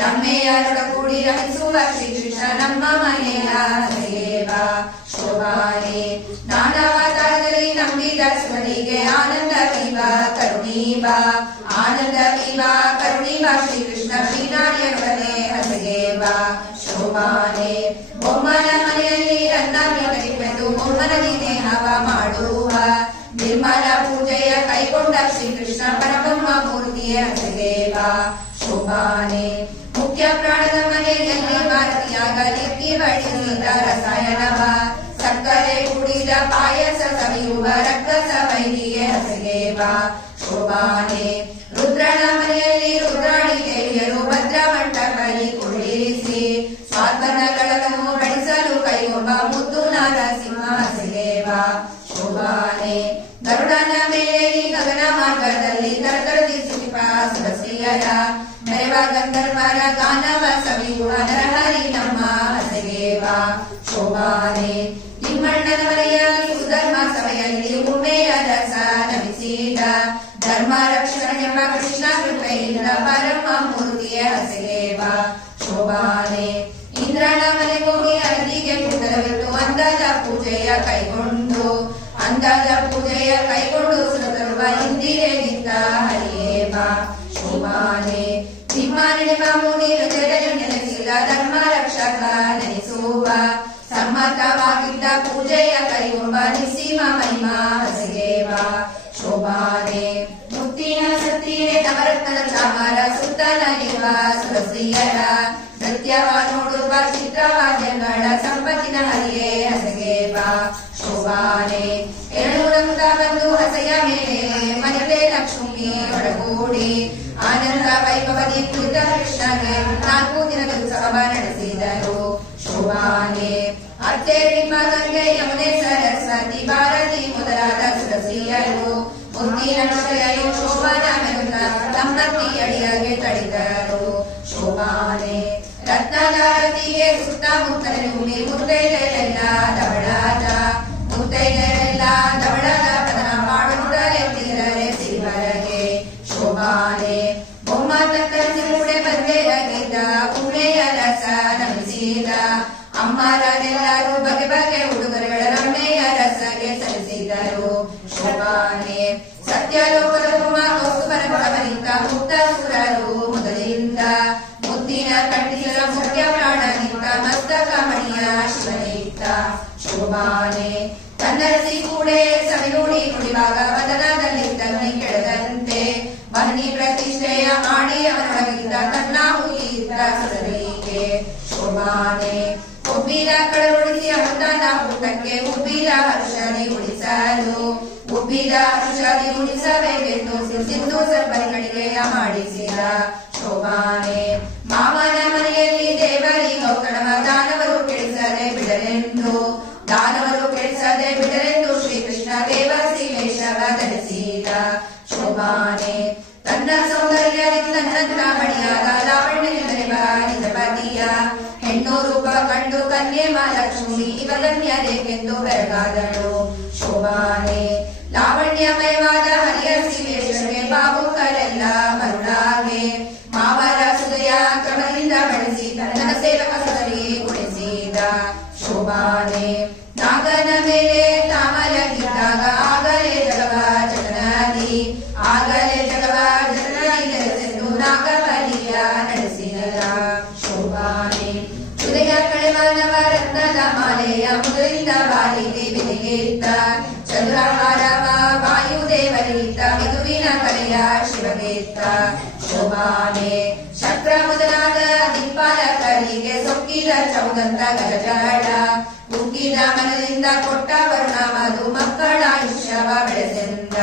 ರಮ್ಮೆಯರೊಡಗೂಡಿ ರಮಿಸುವ ಶ್ರೀಕೃಷ್ಣ ನಮ್ಮ ಮನೆಯ ಹಸಗೇವ ಶೋಭಾನೆ ನಾನಾವತಾರದಲ್ಲಿ ನಂಬಿದ ಶಿವನಿಗೆ ಆನಂದವೀವ ಕರುಣೀವ ಶ್ರೀಕೃಷ್ಣ ಶ್ರೀನಾರಿಯರೊಡನೆ ಹಸಗೇವ ಶೋಭಾನೆ ಬೊಮ್ಮನ ಮನೆಯಲ್ಲಿ ರನ್ನಾಮಿಕರಿಪೆಂದು ಬೊಮ್ಮನ ದೇಹವ ಮಾಡುವ ನಿರ್ಮಲ ಪೂಜೆಯ ಕೈಗೊಂಡ ಶ್ರೀಕೃಷ್ಣ ಪರಬ್ರಹ್ಮ ಮೂರ್ತಿಯ ಹಸಗೇವ ಶೋಭಾನೆ ಮುಖ್ಯ ಪ್ರಾಣದ ಮನೆಯಲ್ಲಿ ಭಾರತೀಯಾಗಲಿಕ್ಕಿ ಬಡಿಸಿದ ರಸಾಯನವ ಸಕ್ಕರೆ ಕುಡಿದ ಪಾಯಸ ಸವಿಯುವ ರಕ್ಕಸ ವೈದಿಗೆ ಹಸಗೇವ ಶೋಭಾನೆ ರುದ್ರನ ಮನೆಯಲ್ಲಿ ರುದ್ರಾಣಿ ದೇವಿಯರು ಭದ್ರಮಂಟಪಲ್ಲಿ ಕುಳ್ಳಿರಿಸಿ ಸ್ವಾತ್ಮಗಳನ್ನು ಬಡಿಸಲು ಕೈಗೊಂಬ ಮುದ್ದು ನಾರಸಿಂಹ ಹಸಗೇವ ಶೋಭಾನೆ ಗರುಡನ ಮೇಲೆಯಲ್ಲಿ ಗಗನ ಮಾರ್ಗದಲ್ಲಿ ತರತರದಿಸುವ ಸರಸ್ರಿಯರ ಮೆರವ ಗಂಧರ್ವರ ಗಾನವ ಸವಿಯುವ ನರಹರಿ ನಮ್ಮ ಹಸಗೇವ ಶೋಭಾನೆ ನಿಮ್ಮಣ್ಣನ ಮನೆಯಲ್ಲಿ ಸುಧರ್ಮ ಸಭೆಯಲ್ಲಿ ಉಮ್ಮೆಯ ರಸ ನಮಿಸಿದ ಧರ್ಮ ರಕ್ಷಣೆಂಬ ಕೃಷ್ಣ ಕೃಪೆಯಿಂದ ಪರಮ ಮೂರ್ತಿಯ ಹಸಗೇವ ಶೋಭಾನೆ ಇಂದ್ರನ ಮನೆಗೋಗಿ ಅರದಿಗೆ ಕುಂಡಲವಿಟ್ಟು ಅಂದಾಜ ಪೂಜೆಯ ಕೈಗೊಂಡು ಸುತರುವ ಇಂದಿರೆ ನಿಂತ ಹರಿಯೇವ ಶೋಭಾನೆ ನಿಮ್ಮ ನೆನೆವ ಮುನಿ ಹೃದಯದಲ್ಲಿ ನೆಲೆಸಿದ ಧರ್ಮ ರಕ್ಷಕ ನೆನೆಸುವ ಸಮ್ಮತವಾಗಿದ್ದ ಪೂಜೆಯ ಕೈಗೊಂಬ ನಿಸ್ಸೀಮ ಮಹಿಮಾ ಹಸಗೇವ ಶೋಭಾನೆ ಮುತ್ತಿನ ಸತ್ತೀರೆ ನವರತ್ನದ ಚಾಮರ ಸುತ್ತಲಿರುವ ಸುರಸ್ತ್ರೀಯರ ನೃತ್ಯವ ನೋಡುವ ಚಿತ್ರವಾದ್ಯಗಳ ಸಂಪತ್ತಿನ ಹರಿಯೇ ಹಸಗೇವ ಶೋಭಾನೆ 200 ಬಂದು ಹಸೆಯ ಮೇಲೆ ಮನೆಗೆ ಲಕ್ಷ್ಮಿ ಒಳಗೂಡಿ ಆನಂದ ವೈಭವದಿ ಕುಳಿತ ಕೃಷ್ಣಗೆ 4 ದಿನದ ಉತ್ಸವ ನಡೆಸಿದರು ಶೋಭಾನೆ ಅತ್ತೆ ನಿಮ್ಮ ಗಂಗೆ ಯಮುನೆ ಸರಸ್ವತಿ ಭಾರತಿ ಮೊದಲಾದ ಸುರಸ್ತ್ರೀಯರು ಮುತ್ತಿನ ವಿಷಯವು ಶೋಭಾನ ಮೆರುತ ತಮ್ಮತ್ತಿ ಅಡಿಯಾಗೆ ತಡಿದರು ಶೋಭಾನೆ ರತ್ನದಾರತಿಗೆ ಸುತ್ತಮುತ್ತಲಿರುಗಿ ಮುತ್ತೈದೆಯರೆಲ್ಲ ದವಳದ ಪದನ ಮಾಡುತ್ತಲೆತ್ತಿರರೆ ಸಿರಿವರಗೆ ಶೋಭಾನೆ ಬೊಮ್ಮ ತಕ್ಕಂತೆ ಮೂಡೆ ಬಂದೆಯಾಗಿದ್ದ ಉಮ್ಮೆಯ ರಸ ನಮಿಸಿದ ಅಮ್ಮರೆಲ್ಲರೂ ಬಗೆ ಬಗೆ ಉಡುಗೊರೆಗಳ ರಮ್ಮೆಯ ರಸಗೆ ಸಲ್ಲಿಸಿದರು ಶೋಭಾನೆ ಸತ್ಯಲೋಕದ ಕೌಸ್ತುಭರವರಿಂದ ಮುಕ್ತ ಸುರರು ಮೊದಲಿಂದ ಮುತ್ತಿನ ಕಂಠಿಯ ಮುಖ್ಯ ಪ್ರಾಣನಿಂದ ಮಸ್ತಕ ಮಣಿಯ ಶಿವನಿತ್ತ ಶೋಭಾನೆ ಕನ್ನಡಸಿ ಕೂಡೆ ಸವಿನುಡಿ ನುಡಿವಾಗ ವದನದಲ್ಲಿದ್ದವನಿ ಕೆಳದಂತೆ ಬನ್ನಿ ಪ್ರತಿಷ್ಠೆಯ ಮಾಡಿ ಅವನೊಳಗಿದ್ದ ಕನ್ನಾಹುತಿದ್ದ ಸದರಿಗೆ ಶೋಭಾನೆ ಉಬ್ಬಿದ ಕಳವಡಿಸಿ ಅಮೃತನ ಊಟಕ್ಕೆ ಉಬ್ಬಿದ ಹರ್ಷದಿ ಉಳಿಸಬೇಕೆಂದು ಸಿಂಧು ಸರ್ಪರಿಗಳಿಗೆ ಮಾಡಿಸಿದ ಶೋಭಾನೆ ಮಾವನ ಮನೆಯಲ್ಲಿ ದೇವರಿ ಗೌತಣವ ದಾನವರು ಕೆಡಿಸದೆ ಬಿಡರೆಂದು ಶ್ರೀಕೃಷ್ಣ ದೇವಸಿ ವೇಷವ ಧರಿಸಿದ ಶೋಭಾನೆ ತನ್ನ ಸೌಂದರ್ಯದಿಂದ ಮಣಿಯಾದ ಲಾವಣ್ಯನೆಂದರೆ ನಿಜಪತಿಯ ಹೆಣ್ಣು ರೂಪ ಕಂಡು ಕನ್ಯೆ ಮಹಾಲಕ್ಷ್ಮಿ ಇವಗನ್ಯದೇಕೆಂದು ಬೆರಗಾದಳು ಶೋಭಾನೆ ಲಾವಣ್ಯಮಯವಾದ ಹರಿಯಸಿ ವೇಷಕ್ಕೆ ಬಾಬುಕರೆಲ್ಲ ಮರುಳಾಗೆ ಮಾವರ ಸುದಯ ಕ್ರಮದಿಂದ ಬಳಸಿ ತನ್ನ ಸೇವಕ ಸದರಿಗೆ ಗುಣಿಸಿದ ಶೋಭಾನೆ ನಾಗನ ಮೇಲೆ ತಾಮಲಗಿದ್ದಾಗ ಆಗಲೇ ಜಗವ ಜಗನಾದಿ ನೆಲೆಸೆಂದು ನಾಗಬಲಿಯ ನಡೆಸಿದ ಶೋಭಾನೆ ಹೃದಯ ಕಳೆವನವ ರತ್ನದ ಮಾಲೆಯ ಮುದರಿಂದ ಬಾಲಿಗೆ ಬೆಲೆಗೇರಿದ್ದ ಚಂದ್ರಹಾರವ ವಾಯುದೇವರಿಗಿದ್ದ ಮಿದುವಿನ ಕಲೆಯ ಶಿವಗೇತ್ತ ಶೋಭಾನೆ ಶಕ್ರ ಮೊದಲಾದ ದಿಕ್ಪಾಲಕರಿಗೆ ಸೊಕ್ಕಿದ ಚೌದಂತ ಗಜಜಾಡ ಉಕ್ಕಿದ ಮನದಿಂದ ಕೊಟ್ಟ ವರುಣಮದು ಮಕ್ಕಳ ಆಯುಷ್ಯವ ಬೆಳೆಸೆಂದ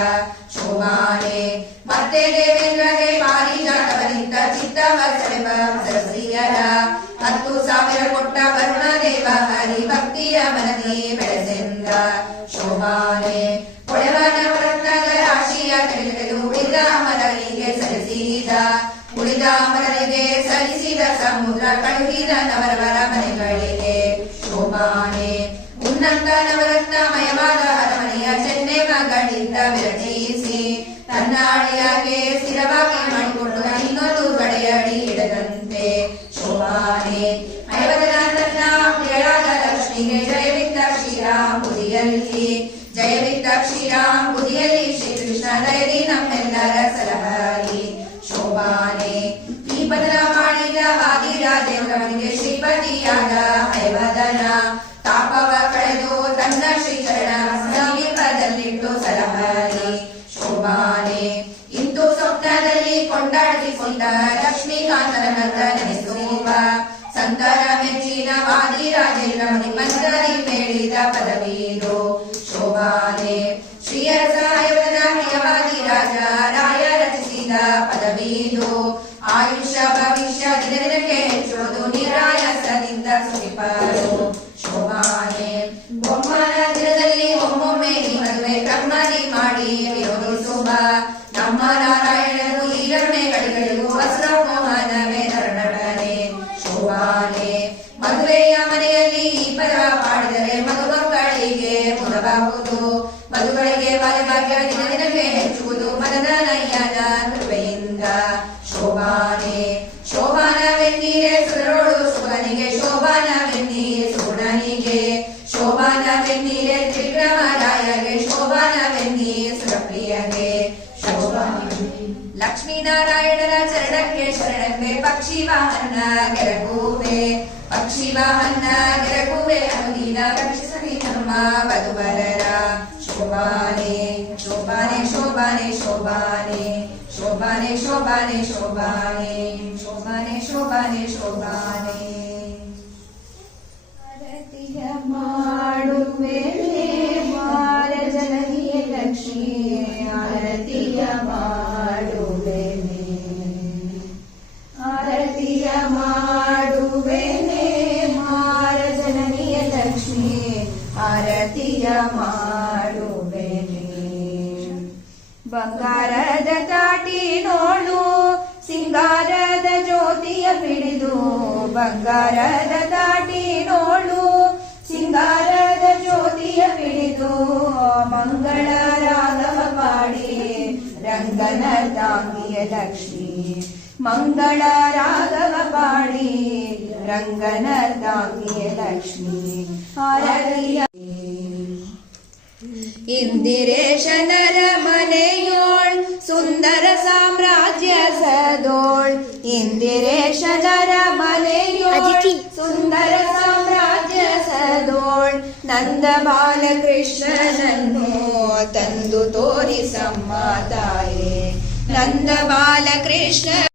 ಶೋಭಾನೆ ಮತ್ತೆ ದೇವೇಂದ್ರಗೆ ಪಾರಿಜಾತವನಿಂದ ಚಿತ್ತ ತವ ಸೆಳೆವ ಸರಸಿಯರ 10,000 ಕೊಟ್ಟ ವರುಣ ದೇವ ಹರಿ ಭಕ್ತಿಯ ಮನದಿ ಬೆಳೆಸೆಂದ ಶೋಭಾನೆ ಕೊಳೆವ ನವರತ್ನದ ರಾಶಿಯ ತೆಗೆದು ಉಳಿದ ಅಮರರಿಗೆ ಸಲ್ಲಿಸಿದ ಉಳಿದ ಅಮರರಿಗೆ ಸಲ್ಲಿಸಿದ ಸಮುದ್ರ ಕಳುಹಿದ ನವರವರ ಮನೆಗಳಿಗೆ ಶೋಭಾನೆ ಉನ್ನತ ನವರತ್ನಮಯವಾದ ಅರಮನೆಯ ಚೆನ್ನೆ ಮಗಳಿಂದ ವಿರಚಿಸಿ ತನ್ನ ಅಳಿಯಾಗೆ ಸ್ಥಿರವಾಗಿ ಮಾಡಿಕೊಂಡು ಇನ್ನೊಂದು ಬಡೆಯಡಿ ಇಡದಂತೆ ಶೋಭಾನೆ ಐವದನ ತನ್ನ ಪ್ರಿಯಳಾದ ಲಕ್ಷ್ಮಿಗೆ ಜಯವಿದ್ದ ಶ್ರೀರಾಮ್ ಬುದಿಯಲ್ಲಿ ಜಯವಿದ್ದ ಶ್ರೀರಾಮ್ ಬುದಿಯಲ್ಲಿ ಶ್ರೀಕೃಷ್ಣ ದಯದಿ ನಮ್ಮೆಲ್ಲರ ಸಲಹರಿ ಶೋಭಾನೆ ಈ ಬದಲ ಮಾಡಿದ ವಾದಿರಾಜೇಂದ್ರನಿಗೆ ಶ್ರೀಪತಿಯಾದ ಐವದನ ತಾಪವ ಕಳೆದು ತನ್ನ ಶ್ರೀಚರಣ ಸಮೀಪದಲ್ಲಿಟ್ಟು ಸಲಹರಿ ಶೋಭಾನೆ ಇಂದು ಸ್ವಪ್ನದಲ್ಲಿ ಕೊಂಡಾಡಿಸಿಕೊಂಡ ಲಕ್ಷ್ಮೀಕಾಂತನ ಕಂದ ನೆನೆಸುವ ಸಂತರ ಮೆಚ್ಚಿನ ವಾದಿರಾಜೇಂದ್ರ ಮಂತ್ರದಿ ಮೇಳಿದ ಪದವೀರು ಶೋಭಾನೆ ಶ್ರೀಯರಸ ಐವದನ ಪ್ರಿಯವಾದಿ ರಾಜ ರಾಯ ರಚಿಸಿದ ಪದವೀದು ಆಯುಷ್ಯ ಭವಿಷ್ಯ ದಿನದಿನಕ್ಕೆ ಹೆಚ್ಚುವುದು ನಿರಾಯಾಸದಿಂದ ಸುಖಿಪರು ಶೋಭಾನೆ ಬೊಮ್ಮನ ದಿನದಲ್ಲಿ ಒಮ್ಮೊಮ್ಮೆ ಈ ಮದುವೆ ಕ್ರಮದಿ ಮಾಡಿ ವಿರೋಧಿಸುವ ನಮ್ಮ ನಾರಾಯಣನು ಈ ಕರುಣೆ ಕಡಿಗಳಿಗೂ ಅಸ್ರಮೋಹನವೇ ನರನಟನೆ ಶೋಭಾನೆ ಮದುವೆಯ ಮನೆಯಲ್ಲಿ ಈ ಪದವ ಪಾಡಿದರೆ ಮದುಮಕ್ಕಳಿಗೆ ಮುದಬಹುದು ಮದುಗಳಿಗೆ ವಾಲಭಾಗ್ಯ ದಿನ ದಿನಕ್ಕೆ ಹೆಚ್ಚುವುದು ಮನದ ನಯ್ಯನ ಕೃಪೆಯಿಂದ ಶೋಭಾನೆ ಶೋಭಾನವೆನ್ನೀರೆ ಸುರರೋಳು ಸುಗನಿಗೆ ಶೋಭಾನವೆನ್ನೀರೆ ಸುಗುಣನಿಗೆ ಶೋಭಾನವೆನ್ನೀರೆ ತ್ರಿವಿಕ್ರಮರಾಯಗೆ ಶೋಭಾನವೆನ್ನೀರೆ ಸುರಪ್ರಿಯಗೆ ಶೋಭಾನೆ ಲಕ್ಷ್ಮೀನಾರಾಯಣನ ಚರಣಕ್ಕೆ ಶರಣಕ್ಕೆ ಪಕ್ಷಿ ವಾಹನ ಗೆರಗುವೆ ಪಕ್ಷಿ ವಾಹನ ಗೆರಗುವೆ ಅನುದೀನ ರಕ್ಷಿಸಲಿ ನಮ್ಮ ವಧುವರರ ಶೋಭಾನೆ ಶೋಭಾನೆ ಶೋಭಾನೆ ಶೋಭಾನೆ ಶೋಭಾನೆ ಶೋಭಾನೆ ಶೋಭಾನೆ ಶೋಭಾನೆ ಶೋಭಾನೆ ಶೋಭಾನೆ ಆರತಿಯ ಮಾಡುವೆ ಮಾರ ಜನನಿಯ ಲಕ್ಷ್ಮೀ ಆರತಿಯ ಮಾಡುವೆ ಆರತಿಯ ಮಾಡುವೆನೆ ಮಾರ ಜನನಿಯ ಲಕ್ಷ್ಮೀ ಆರತಿಯ ಮಾಡುವೆನೆ ಬಂಗಾರದ ತಾಟಿನೋಳು ಸಿಂಗಾರದ ಜ್ಯೋತಿಯ ಪಿಡಿದು ಬಂಗಾರದ ತಾಟಿನೋಳು ಸಿಂಗಾರದ ಜ್ಯೋತಿಯ ಪಿಡಿದು ಮಂಗಳ ರಾಗವ ಪಾಡಿ ರಂಗನ ತಾಂಗಿಯ ಲಕ್ಷ್ಮೀ ಮಂಗಳ ರಾಗವ ಪಾಡಿ ರಂಗನ ತಾಂಗಿಯ ಲಕ್ಷ್ಮೀ ಆರತಿಯ ಇಂದಿರೇಶನರ ಮನೆಯೋಳ್ ಸುಂದರ ಸಾಮ್ರಾಜ್ಯ ಸದೋಳ್ ಇಂದಿರೇಶನರ ಮನೆಯೋಳ್ ಸುಂದರ ಸಾಮ್ರಾಜ್ಯ ಸದೋಳ್ ನಂದ ಬಾಲಕೃಷ್ಣನನ್ನು ತಂದು ತೋರಿಸಮ್ಮ ತಾಯೇ ನಂದ ಬಾಲಕೃಷ್ಣ